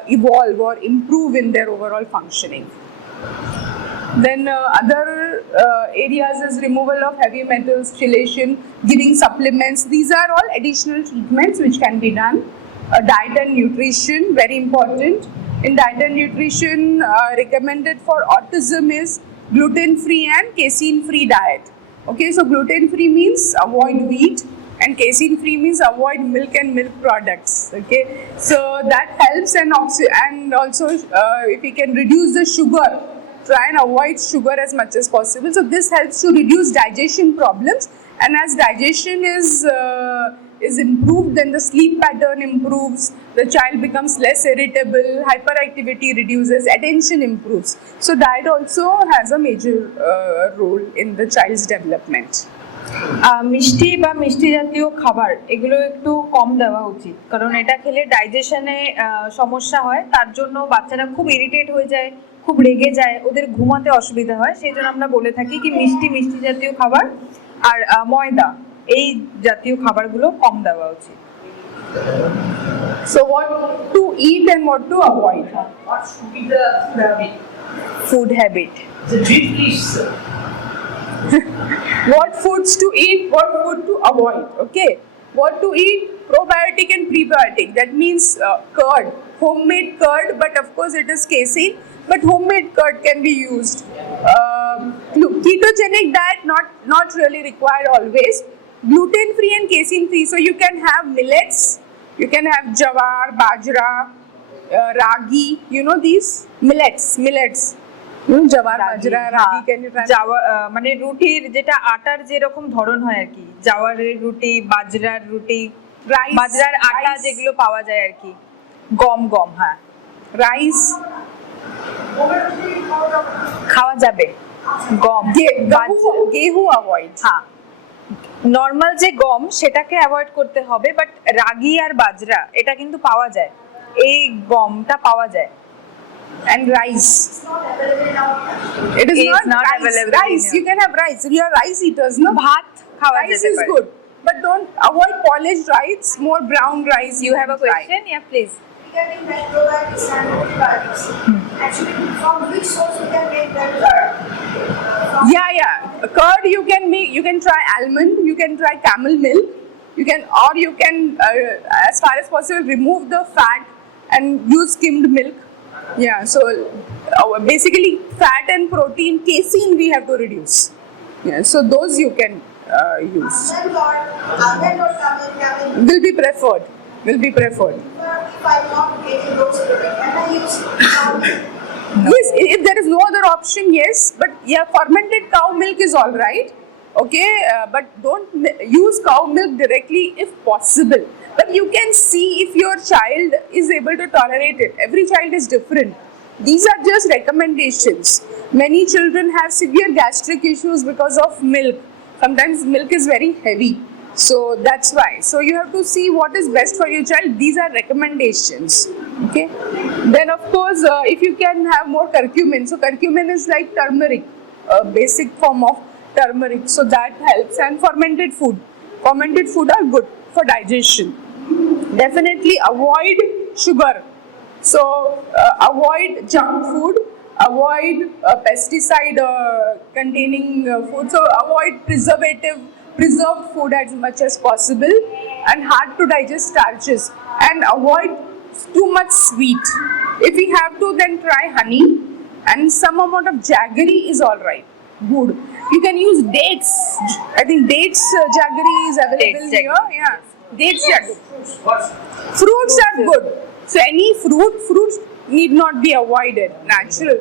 evolve or improve in their overall functioning. Then other areas is removal of heavy metals, chelation, giving supplements. These are all additional treatments which can be done. Diet and nutrition, very important. In diet and nutrition, recommended for autism is gluten-free and casein-free diet. Okay, so gluten-free means avoid wheat, and casein-free means avoid milk and milk products. Okay, so that helps, and also if we can reduce the sugar, try and avoid sugar as much as possible. So this helps to reduce digestion problems, and as digestion is improved, then the sleep pattern improves, the child becomes less irritable, hyperactivity reduces, attention improves. So diet also has a major role in the child's development. মিষ্টি বা মিষ্টি জাতীয় খাবার এগুলো একটু কম দেওয়া উচিত, কারণ এটা খেলে ডাইজেশনে সমস্যা হয়, তার জন্য বাচ্চারা খুব ইরিটেট হয়ে যায়, খুব রেগে যায়, ওদের ঘুমাতে অসুবিধা হয়। সেই জন্য আমরা বলে থাকি কি মিষ্টি জাতীয় খাবার আর ময়দা এই জাতীয় খাবারগুলো কম দেওয়া উচিত। So what to eat and what to avoid? What should be the food habit? Food habit. The treat is What foods to eat, what food to avoid. Okay, what to eat? Probiotic and prebiotic. That means curd, homemade curd, but of course it is casein, but homemade curd can be used. Ketogenic diet not really required always. Gluten free and casein free, so you can have millets, you can have jawar, bajra, ragi, you know these millets. জওয়ার bajra ragi can you মানে রুটির যেটা আটার যেরকম ধরন হয় আর কি, জওয়ারের রুটি, বাজরার রুটি, বাজরার আটা যেগুলো পাওয়া যায় আর কি, গম হ্যাঁ, রাইস খাওয়া যাবে, গম, গেহু অ্যাভয়েড, হ্যাঁ নর্মাল যে গম সেটাকে অ্যাভয়েড করতে হবে, বাট রাগি আর বাজরা এটা কিন্তু পাওয়া যায়, এই গমটা পাওয়া যায়। And rice. It is not available. Rice. You can have rice. You are rice eaters, no? Bhat খাওয়া যেতে পারে. Rice is good, but don't avoid polished rice. More brown rice. You have a question? Yeah, please. Regarding that probiotics and antibiotics, actually, from which source we can make that curd? Yeah. Curd you can make. You can try almond. You can try camel milk. You can, as far as possible, remove the fat and use skimmed milk. Yeah, so basically fat and protein, casein we have to reduce. Yeah, so those you can use. Almond or camel Will be preferred. If I'm not getting those products, can I use cow milk? Yes, if there is no other option, yes. But yeah, fermented cow milk is all right. Okay, but don't use cow milk directly if possible. But you can see if your child is able to tolerate it. Every child is different. These are just recommendations. Many children have severe gastric issues because of milk. Sometimes milk is very heavy. So that's why. So you have to see what is best for your child. These are recommendations. Okay. Then of course, if you can have more curcumin. So curcumin is like turmeric, a basic form of turmeric. So that helps. And fermented food. Fermented food are good for digestion. Definitely avoid sugar. So avoid junk food, avoid pesticide containing food. So avoid preserved food as much as possible, and hard to digest starches, and avoid too much sweet. If we have to, then try honey, and some amount of jaggery is all right. Good. You can use dates. I think dates jaggery is available here. Yeah. Dates are good. Fruits are good. So any fruits need not be avoided. Natural.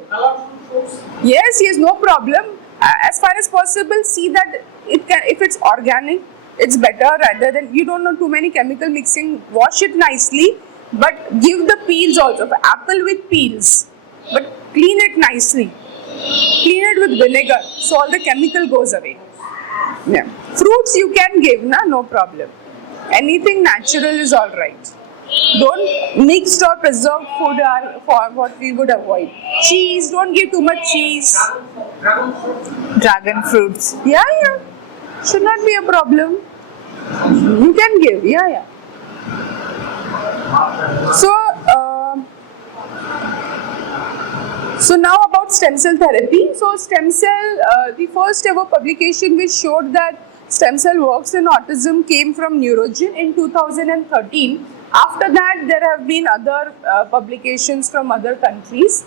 Yes, no problem. As far as possible, see that if it's organic, it's better rather than you don't know too many chemical mixing. Wash it nicely, but give the peels also. Apple with peels, but clean it nicely. Clean it with vinegar, so all the chemical goes away. Yeah. Fruits you can give, no problem. Anything natural is all right. Don't mixed or preserved food are for what we would avoid. Cheese, don't give too much cheese. Dragon fruits. Yeah. Should not be a problem. You can give, yeah. So now about stem cell therapy. So stem cell, the first ever publication which showed that stem cell works in autism came from NeuroGen in 2013. After that, there have been other publications from other countries.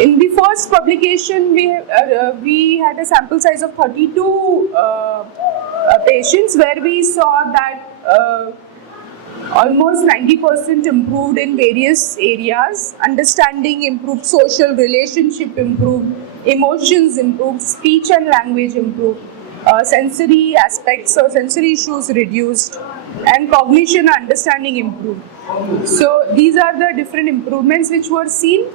In the first publication, we had a sample size of 32 patients, where we saw that almost 90% improved in various areas. Understanding improved, social relationship improved, emotions improved, speech and language improved, sensory aspects or sensory issues reduced, and cognition and understanding improved. So these are the different improvements which were seen.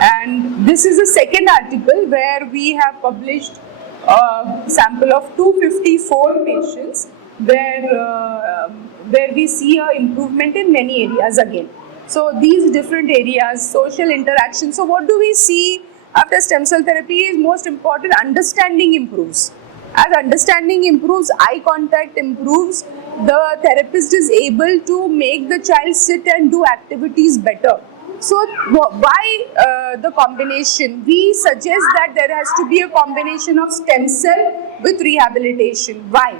And this is a second article where we have published a sample of 254 patients where we see a improvement in many areas again. So these different areas, social interaction. So what do we see after stem cell therapy is most important, understanding improves. As understanding improves, eye contact improves, the therapist is able to make the child sit and do activities better. So why the combination? We suggest that there has to be a combination of stem cell with rehabilitation. Why?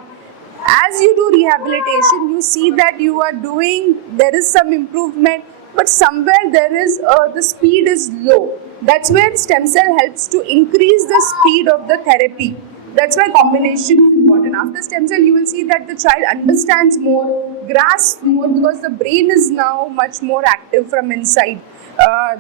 As you do rehabilitation, you see that you are doing, there is some improvement, but somewhere there is, the speed is low. That's where stem cell helps to increase the speed of the therapy. That's why combination is important. After stem cell, you will see that the child understands more, grasps more, because the brain is now much more active from inside.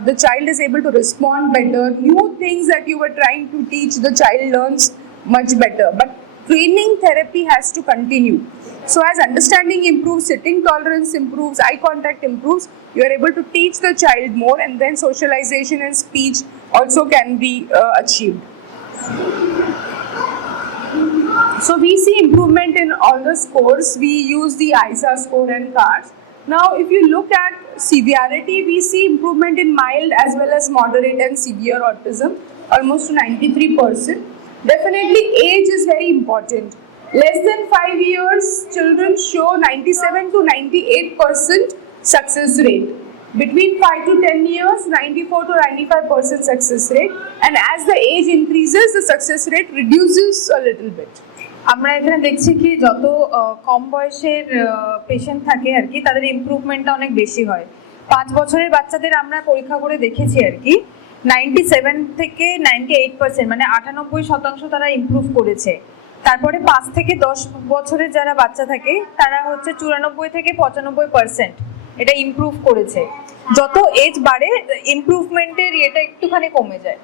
The child is able to respond better. New things that you were trying to teach, the child learns much better. But training therapy has to continue. So as understanding improves, sitting tolerance improves, eye contact improves, you are able to teach the child more, and then socialization and speech also can be achieved. So we see improvement in all the scores. We use the ISA score and CARS. Now if you look at severity, we see improvement in mild as well as moderate and severe autism, almost to 93%. Definitely age is very important. Less than 5 years, children show 97 to 98% success rate. Between 5 to 10 years, 94 to 95% success rate. And as the age increases, the success rate reduces a little bit. আমরা এখানে দেখছি কি যত কম বয়সের patient থাকে আর কি তাদের ইমপ্রুভমেন্টটা অনেক বেশি হয়। 5 বছরের বাচ্চাদের আমরা পরীক্ষা করে দেখেছি আর কি 97 থেকে 98% মানে 98% তারা ইমপ্রুভ করেছে। তারপরে 5 থেকে 10 বছরের যারা বাচ্চা থাকে তারা হচ্ছে 94 থেকে 95% এটা ইমপ্রুভ করেছে। যত এজ বাড়ে ইমপ্রুভমেন্টের এটা একটুখানি কমে যায়।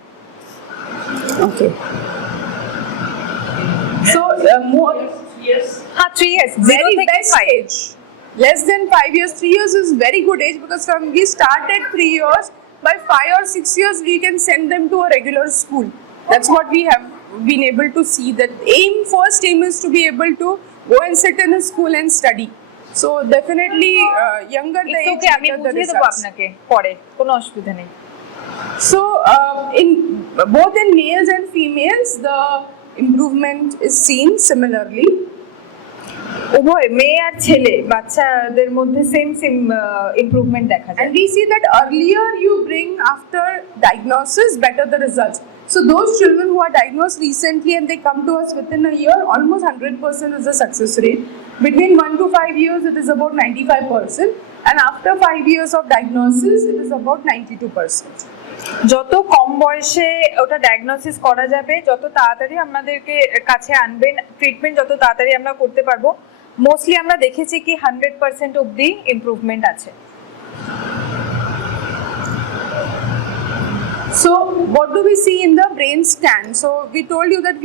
ওকে, so more 3 years, very best age. Less than 5 years, 3 years is very good age, because from we start at 3 years, by 5 or 6 years we can send them to a regular school. That's what we have been able to see. That first aim is to be able to go and sit in a school and study. So definitely younger the age, better the results. আপনাকে পরে কোনো অসুবিধা নেই। So in both in males and females, the improvement is seen similarly. উভয় মেয়ে আর ছেলে বাচ্চাদের মধ্যে সেম ইমপ্রুভমেন্ট দেখা যায়। And we see that earlier you bring after diagnosis, better the results. So those children who are diagnosed recently and they come to us within a year, almost 100% is the success rate. Between 1 to 5 years, it is about 95%. And after 5 years of diagnosis, it is about 92%. যত কম বয়সে ওটা diagnosis করা যাবে, যত তাড়াতাড়ি আমাদেরকে কাছে আনবেন, ট্রিটমেন্ট যত তাড়াতাড়ি আমরা করতে পারবো, মোস্টলি আমরা দেখেছি কি 100% অবধি ইমপ্রুভমেন্ট আছে। So what do we see in the brain scan? So we told you that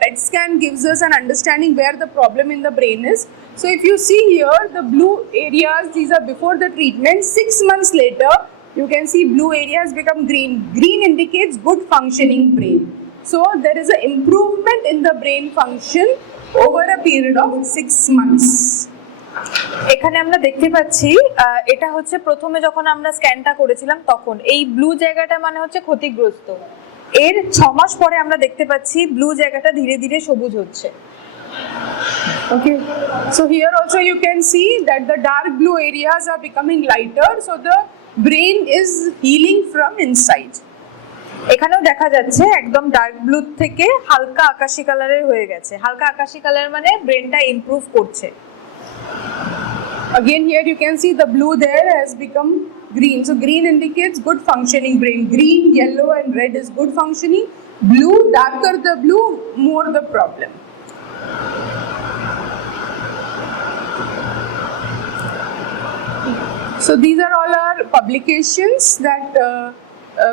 PET scan gives us an understanding where the problem in the brain is. So if you see here, the blue areas, these are before the treatment. 6 months later, you can see blue areas become green. Green indicates good functioning brain. So there is an improvement in the brain function over a period of 6 months. এখানে আমরা দেখতে পাচ্ছি এটা হচ্ছে প্রথমে যখন আমরা স্ক্যানটা করেছিলাম তখন এই ব্লু জায়গাটা মানে হচ্ছে ক্ষতিগ্রস্ত। এর 6 মাস পরে আমরা দেখতে পাচ্ছি ব্লু জায়গাটা ধীরে ধীরে সবুজ হচ্ছে। Okay, so here also you can see that the dark blue areas are becoming lighter, so the brain is healing from inside. এখানেও দেখা যাচ্ছে একদম ডার্ক ব্লু থেকে হালকা আকাশী কালারের হয়ে গেছে। হালকা আকাশী কালার মানে ব্রেনটা ইমপ্রুভ করছে। Again here you can see the blue there has become green, so green indicates good functioning brain. Green, yellow and red is good functioning. Blue, darker the blue, more the problem. So these are all our publications that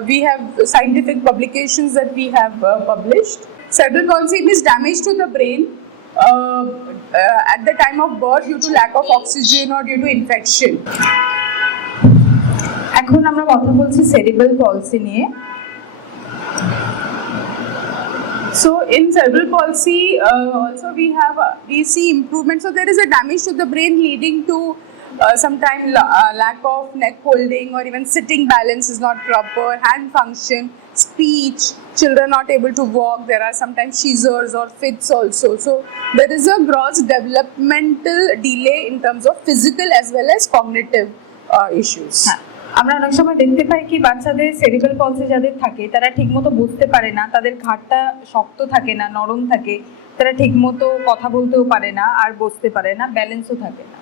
we have, scientific publications that we have published. Cerebral palsy means damage to the brain at the time of birth due to lack of oxygen or due to infection. এখন আমরা কথা বলছি cerebral পলসি নিয়ে। So in cerebral palsy also we see improvement. So there is a damage to the brain leading to sometimes lack of neck holding, or even sitting balance is not proper, hand function, speech, children not able to walk. There are sometimes seizures or fits also. So there is a gross developmental delay in terms of physical as well as cognitive issues. আমরা অনেক সময় দেখতে পাই কি বাচ্চাদের cerebral পলসি যাদের থাকে তারা ঠিকমতো বুঝতে পারে না, তাদের ঘাড়টা শক্ত থাকে না, নরম থাকে, তারা ঠিকমতো কথা বলতেও পারে না আর বসতে পারে না, ব্যালেন্সও থাকে না।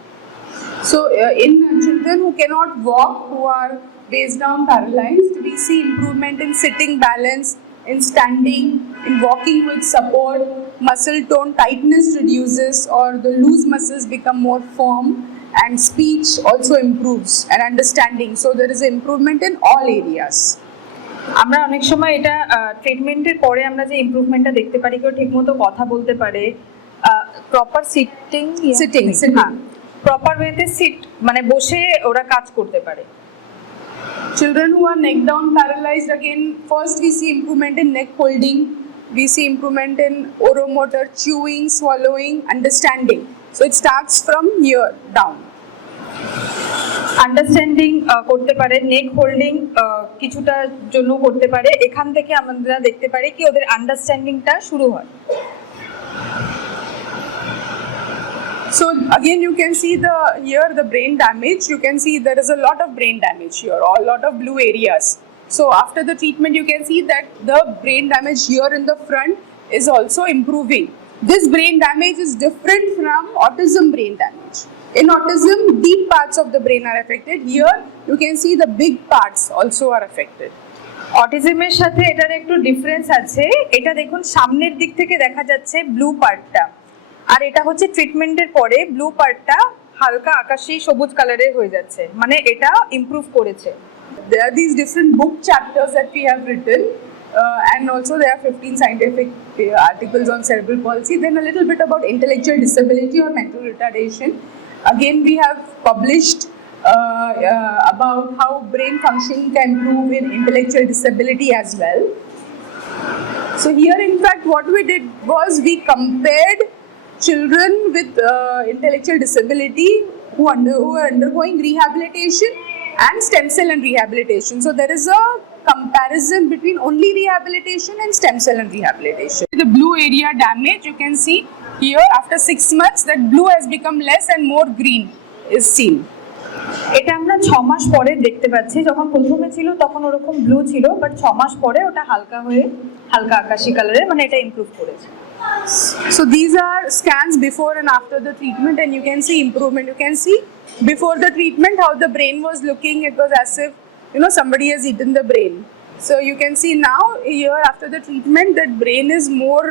So in children who cannot walk, who are based down paralyzed, we see improvement in sitting balance, in standing, in walking with support, muscle tone tightness reduces or the loose muscles become more firm, and speech also improves, and understanding. So there is improvement in all areas. আমরা অনেক সময় এটা ট্রিটমেন্টের পরে আমরা যে ইমপ্রুভমেন্টটা দেখতে পারি, কেউ ঠিকমতো কথা বলতে পারে, প্রপার sitting প্রপার ওয়েতে সিট মানে বসে ওরা কাজ করতে পারে। Children who are neck down paralyzed, again first we see improvement in neck holding, we see improvement in oromotor, chewing, swallowing, understanding. So it starts from here down. Understanding করতে পারে, নেক holding কিছুটা জন্য করতে পারে, এখান থেকে আমরা দেখতে পারি কি ওদের আন্ডারস্ট্যান্ডিংটা শুরু হয়। So again you can see the brain damage. You can see there is a lot of brain damage here, or a lot of blue areas. So after the treatment you can see that the brain damage here in the front is also improving. This brain damage is different from autism brain damage. In autism, deep parts of the brain are affected. Here you can see the big parts also are affected. অটিজমের সাথে এটার একটু difference আছে। এটা দেখুন সামনের দিক থেকে দেখা যাচ্ছে ব্লু পার্টটা, আর এটা হচ্ছে ট্রিটমেন্টের পরে ব্লু পার্টটা হালকা আকাশী সবুজ কালারের হয়ে যাচ্ছে, মানে এটা ইমপ্রুভ করেছে। There are these different book chapters that we have written, and also there are 15 scientific articles on cerebral palsy. Then a little bit about intellectual disability or mental retardation. Again, we have published about how brain function can improve in intellectual disability as well. So here, in fact, what we did was we compared children with intellectual disability who are undergoing rehabilitation and stem cell and rehabilitation. So there is a comparison between only rehabilitation and stem cell and rehabilitation. The blue area damage, you can see here after 6 months that blue has become less and more green is seen. এটা আমরা 6 মাস পরে দেখতে পাচ্ছি। যখন প্রথমে ছিল তখন ওরকম ব্লু ছিল, বাট 6 মাস পরে ওটা হালকা হয়ে হালকা আকাশী কালারের, মানে এটা ইমপ্রুভ করেছে। So these are scans before and after the treatment, and you can see improvement. You can see before the treatment how the brain was looking. It was as if somebody has eaten the brain. So you can see now here after the treatment that brain is more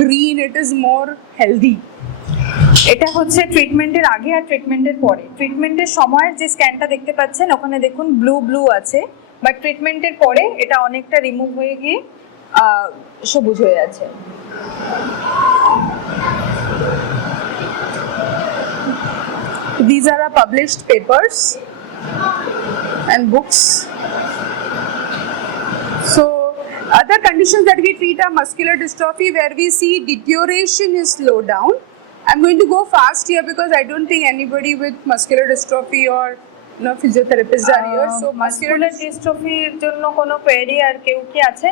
green, it is more healthy. এটা হচ্ছে ট্রিটমেন্টের আগে আর ট্রিটমেন্টের পরে। ট্রিটমেন্টের সময়ের যে স্ক্যানটা দেখতে পাচ্ছেন ওখানে দেখুন ব্লু আছে, বাট ট্রিটমেন্টের পরে এটা অনেকটা রিমুভ হয়ে গিয়ে সবুজ হয়ে আছে। These are our published papers and books. So other conditions that we treat are muscular dystrophy, where we see deterioration is slowed down, I'm going to go fast here because I don't think anybody with muscular dystrophy or physiotherapists are here. So muscular ডিস্ট্রফির জন্য কোনো query আর কেউ কি আছে?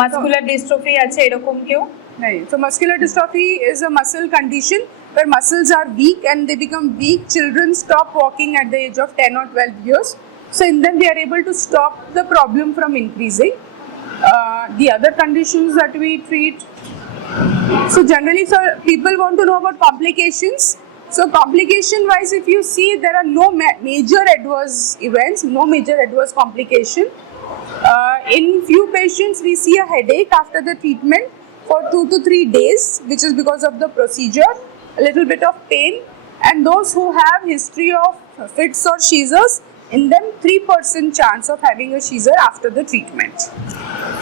Muscular dystrophy আছে এরকম কেউ? So muscular dystrophy is a muscle condition where muscles are weak and they become weak. Children stop walking at the age of 10 or 12 years. So in them they are able to stop the problem from increasing. The other conditions that we treat. So generally, so people want to know about complications. So complication wise, if you see, there are no major adverse events, no major adverse complication. In few patients, we see a headache after the treatment for 2 to 3 days, which is because of the procedure, a little bit of pain, and those who have history of fits or seizures, in them 3% chance of having a seizure after the treatment.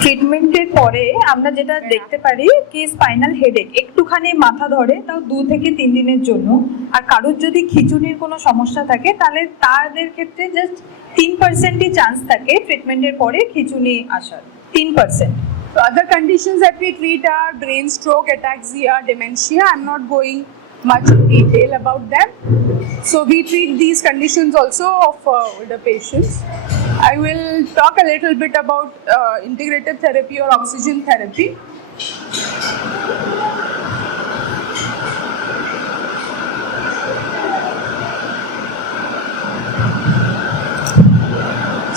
ট্রিটমেন্টের পরে আমরা যেটা দেখতে পারি কি spinal headache একটুখানি মাথা ধরে তাও 2 থেকে 3 দিনের জন্য, আর কারোর যদি খিঁচুনির কোনো সমস্যা থাকে তাহলে তাদের ক্ষেত্রে জাস্ট 3%ই চান্স থাকে ট্রিটমেন্টের পরে খিঁচুনি আসার, 3%. So other conditions that we treat are brain stroke, ataxia, dementia. I'm not going much in detail about them. So we treat these conditions also of older patients. I will talk a little bit about integrative therapy or oxygen therapy.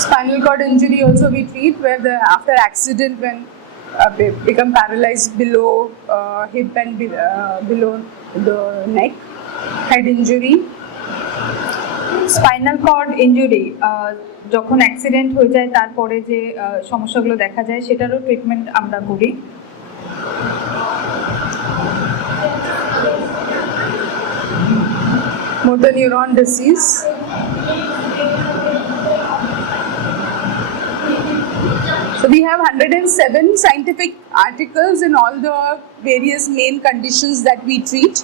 Spinal cord injury also we treat, where after accident when become paralyzed below hip and below the neck, head injury. Spinal cord injury যখন accident হয়ে যায় তারপরে যে সমস্যাগুলো দেখা যায় সেটারও treatment আমরা করি। Motor neuron disease. So we have 107 scientific articles in all the various main conditions that we treat.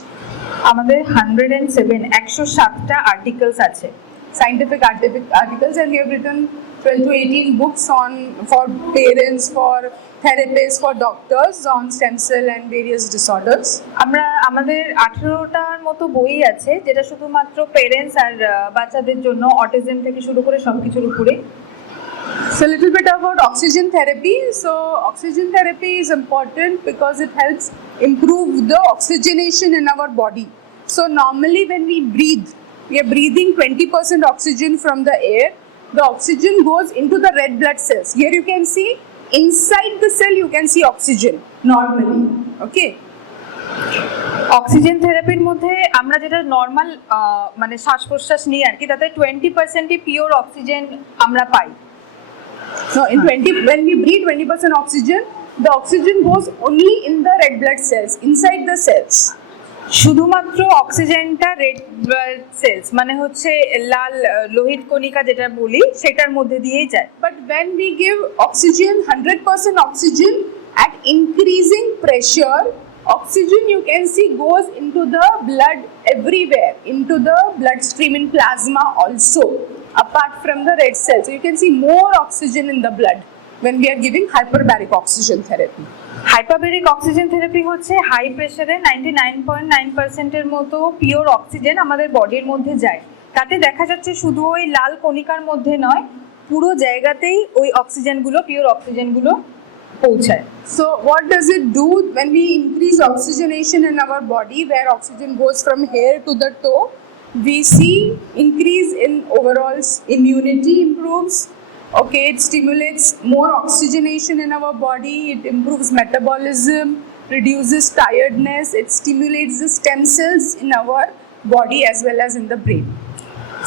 আমাদের 107টা আর্টিকেলস আছে, scientific articles, and we have written 12 to 18 books for parents, for therapists, for doctors on stem cell and various disorders. আমাদের 18টার মতো বই আছে যেটা শুধুমাত্র parents আর বাচ্চাদের জন্য, অটিজম থেকে শুরু করে সবকিছুর উপরে। So a little bit about oxygen therapy. So oxygen therapy is important because it helps improve the oxygenation in our body. So normally when we breathe, we are breathing 20% oxygen from the air. The oxygen goes into the red blood cells. Here you can see inside the cell you can see oxygen normally. Okay. Oxygen থেরাপির মধ্যে আমরা যেটা normal মানে শ্বাস প্রশ্বাস নিই আর কি, তাতে 20%ই পিওর অক্সিজেন আমরা পাই। So when we breathe 20% oxygen, the oxygen goes only in the red blood cells, inside the cells. শুধুমাত্র অক্সিজেনটা রেড ব্লাড সেলস মানে হচ্ছে লাল লোহিত কণিকা যেটা বলি সেটার মধ্যে দিয়েই যায়। But when we give oxygen, 100% oxygen at increasing pressure, oxygen you can see goes into the blood everywhere, into the bloodstream in plasma also, apart from the red cells. So you can see more oxygen in the blood when we are giving hyperbaric oxygen therapy. Hyperbaric oxygen therapy হচ্ছে high প্রেসারে 99.9% এর মতো pure oxygen আমাদের বডির মধ্যে যায়। তাতে দেখা যাচ্ছে শুধু ওই লাল কণিকার মধ্যে নয়, পুরো জায়গাতেই ওই অক্সিজেনগুলো, পিওর অক্সিজেনগুলো পৌঁছায়। So what does it do when we increase oxygenation in our body, where oxygen goes from hair to the toe? We see increase in overall immunity improves. Okay, it stimulates more oxygenation in our body, it improves metabolism, reduces tiredness, it stimulates the stem cells in our body as well as in the brain.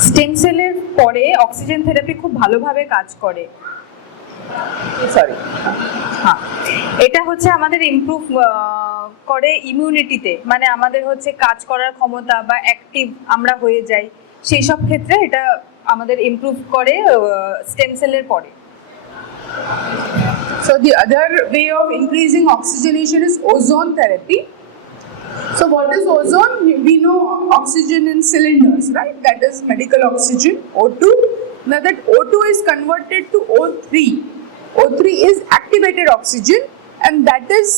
Stem সেলের পরে oxygen therapy খুব ভালোভাবে কাজ করে। হ্যাঁ, এটা হচ্ছে আমাদের ইমপ্রুভ করে ইমিউনিটিতে, মানে আমাদের হচ্ছে কাজ করার ক্ষমতা বা অ্যাক্টিভ আমরা হয়ে যাই, সেই সব ক্ষেত্রে এটা আমাদের ইমপ্রুভ করে স্টেম সেলের পরে। So the other way of increasing oxygenation is ozone therapy. So what is ozone? We know oxygen in cylinders, right? That is medical oxygen, O2. Now that O2 is converted to O3. O3 is activated oxygen, and that is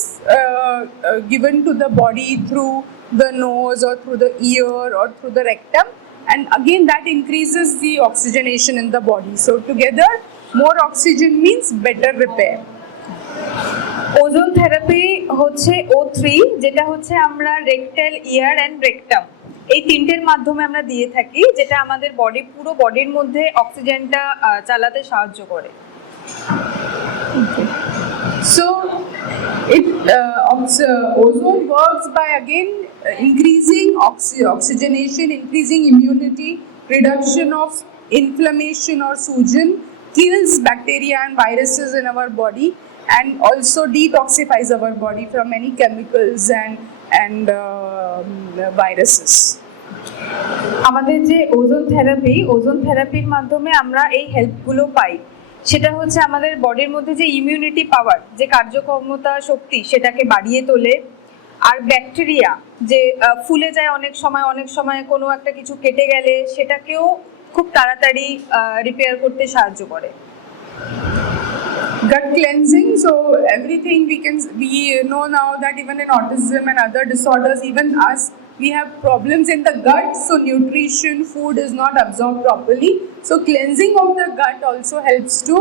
given to the body through the nose or through the ear or through the rectum, and again that increases the oxygenation in the body. So together more oxygen means better repair. Ozone therapy হচ্ছে O3, যেটা হচ্ছে আমরা rectal, year and rectum এই তিনটের মাধ্যমে আমরা দিয়ে থাকি, যেটা আমাদের পুরো বডির মধ্যে অক্সিজেনটা চালাতে সাহায্য করে। So ozone works by again increasing oxygenation, increasing immunity, reduction of inflammation or sujin, kills bacteria and viruses in our body, and also detoxifies our body from any chemicals and viruses. আমাদের যে ozone থেরাপির মাধ্যমে আমরা এই হেল্পগুলো পাই, সেটা হচ্ছে আমাদের বডির মধ্যে যে ইমিউনিটি পাওয়ার, যে কার্যক্ষমতা শক্তি, সেটাকে বাড়িয়ে তোলে। আর ব্যাকটেরিয়া যে ফুলে যায় অনেক সময় কোনো একটা কিছু কেটে গেলে, সেটাকেও খুব তাড়াতাড়ি রিপেয়ার করতে সাহায্য করে। Gut cleansing, so everything we know now that even in autism and other disorders, even us, we have problems in the gut, so nutrition, food is not absorbed properly. So cleansing of the gut also helps to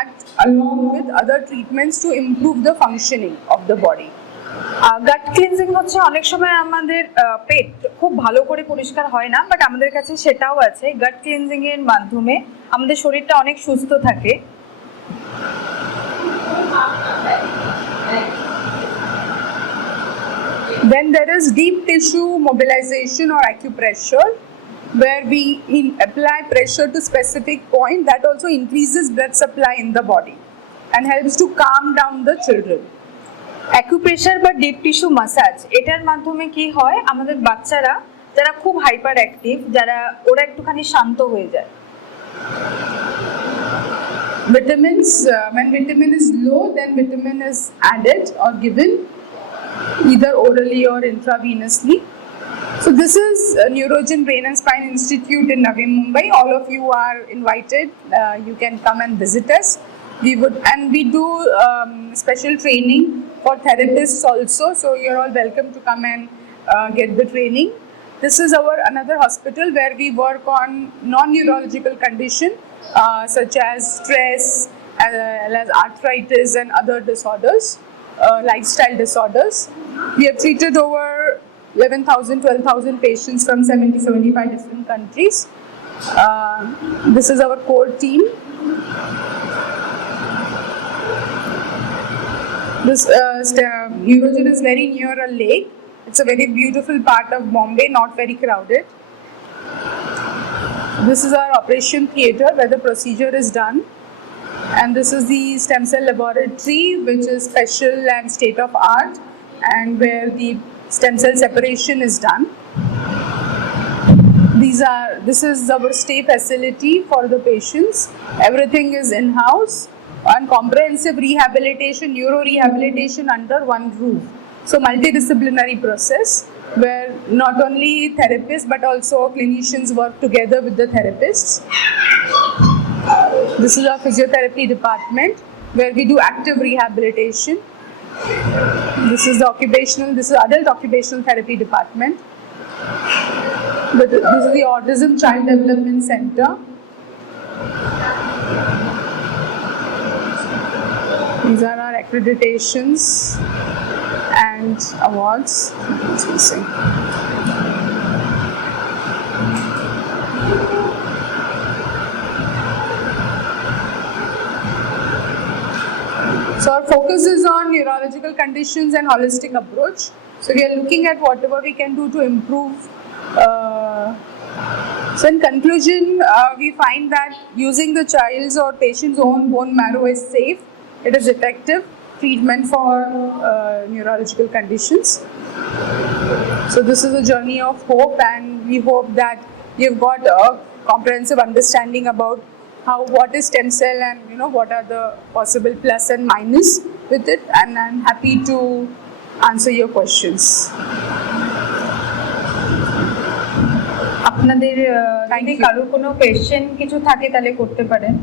act along with other treatments to improve the functioning of the body. Gut cleansing হচ্ছে অনেক সময় আমাদের পেট খুব ভালো করে পরিষ্কার হয় না, বাট আমাদের কাছে সেটাও আছে। গাট ক্লিনজিং এর মাধ্যমে আমাদের শরীরটা অনেক সুস্থ থাকে। Then there is deep tissue mobilization or acupressure, where we apply pressure to specific point. That also increases blood supply in the body and helps to calm down the children. Acupressure বা deep tissue massage, এটার মাধ্যমে কি হয়, আমাদের বাচ্চারা যারা খুব hyper active, ওরা একটুখানি শান্ত হয়ে যায়। Vitamins, when vitamin is low, then vitamin is added or given either orally or intravenously. So this is NeuroGen Brain and Spine Institute in Navi Mumbai. All of you are invited. You can come and visit us. We do special training for therapists also. So you're all welcome to come and get the training. This is another hospital where we work on non-neurological condition such as stress, as arthritis and other disorders, lifestyle disorders. We have treated over 11,000, 12,000 patients from 75 different countries. This is our core team. This NeuroGen is very near a lake. It's a very beautiful part of Bombay, not very crowded. This is our operation theatre where the procedure is done. And this is the stem cell laboratory, which is special and state of art, and where the stem cell separation is done. This is our stay facility for the patients. Everything is in-house, and comprehensive rehabilitation, neuro rehabilitation under one roof. So multidisciplinary process where not only therapists but also clinicians work together with the therapists. This is our physiotherapy department where we do active rehabilitation. This is adult occupational therapy department. This is the Autism Child Development Center. These are our accreditations and awards. So our focus is on neurological conditions and holistic approach. So we are looking at whatever we can do to improve. So in conclusion, we find that using the child's or patient's own bone marrow is safe. It is effective treatment for neurological conditions. So this is a journey of hope, and we hope that you've got a comprehensive understanding about what is stem cell and what are the possible plus and minus with it, and I'm happy to answer your questions. আপনাদের যদি কারোর কোনো question কিছু থাকে তাহলে করতে পারেন।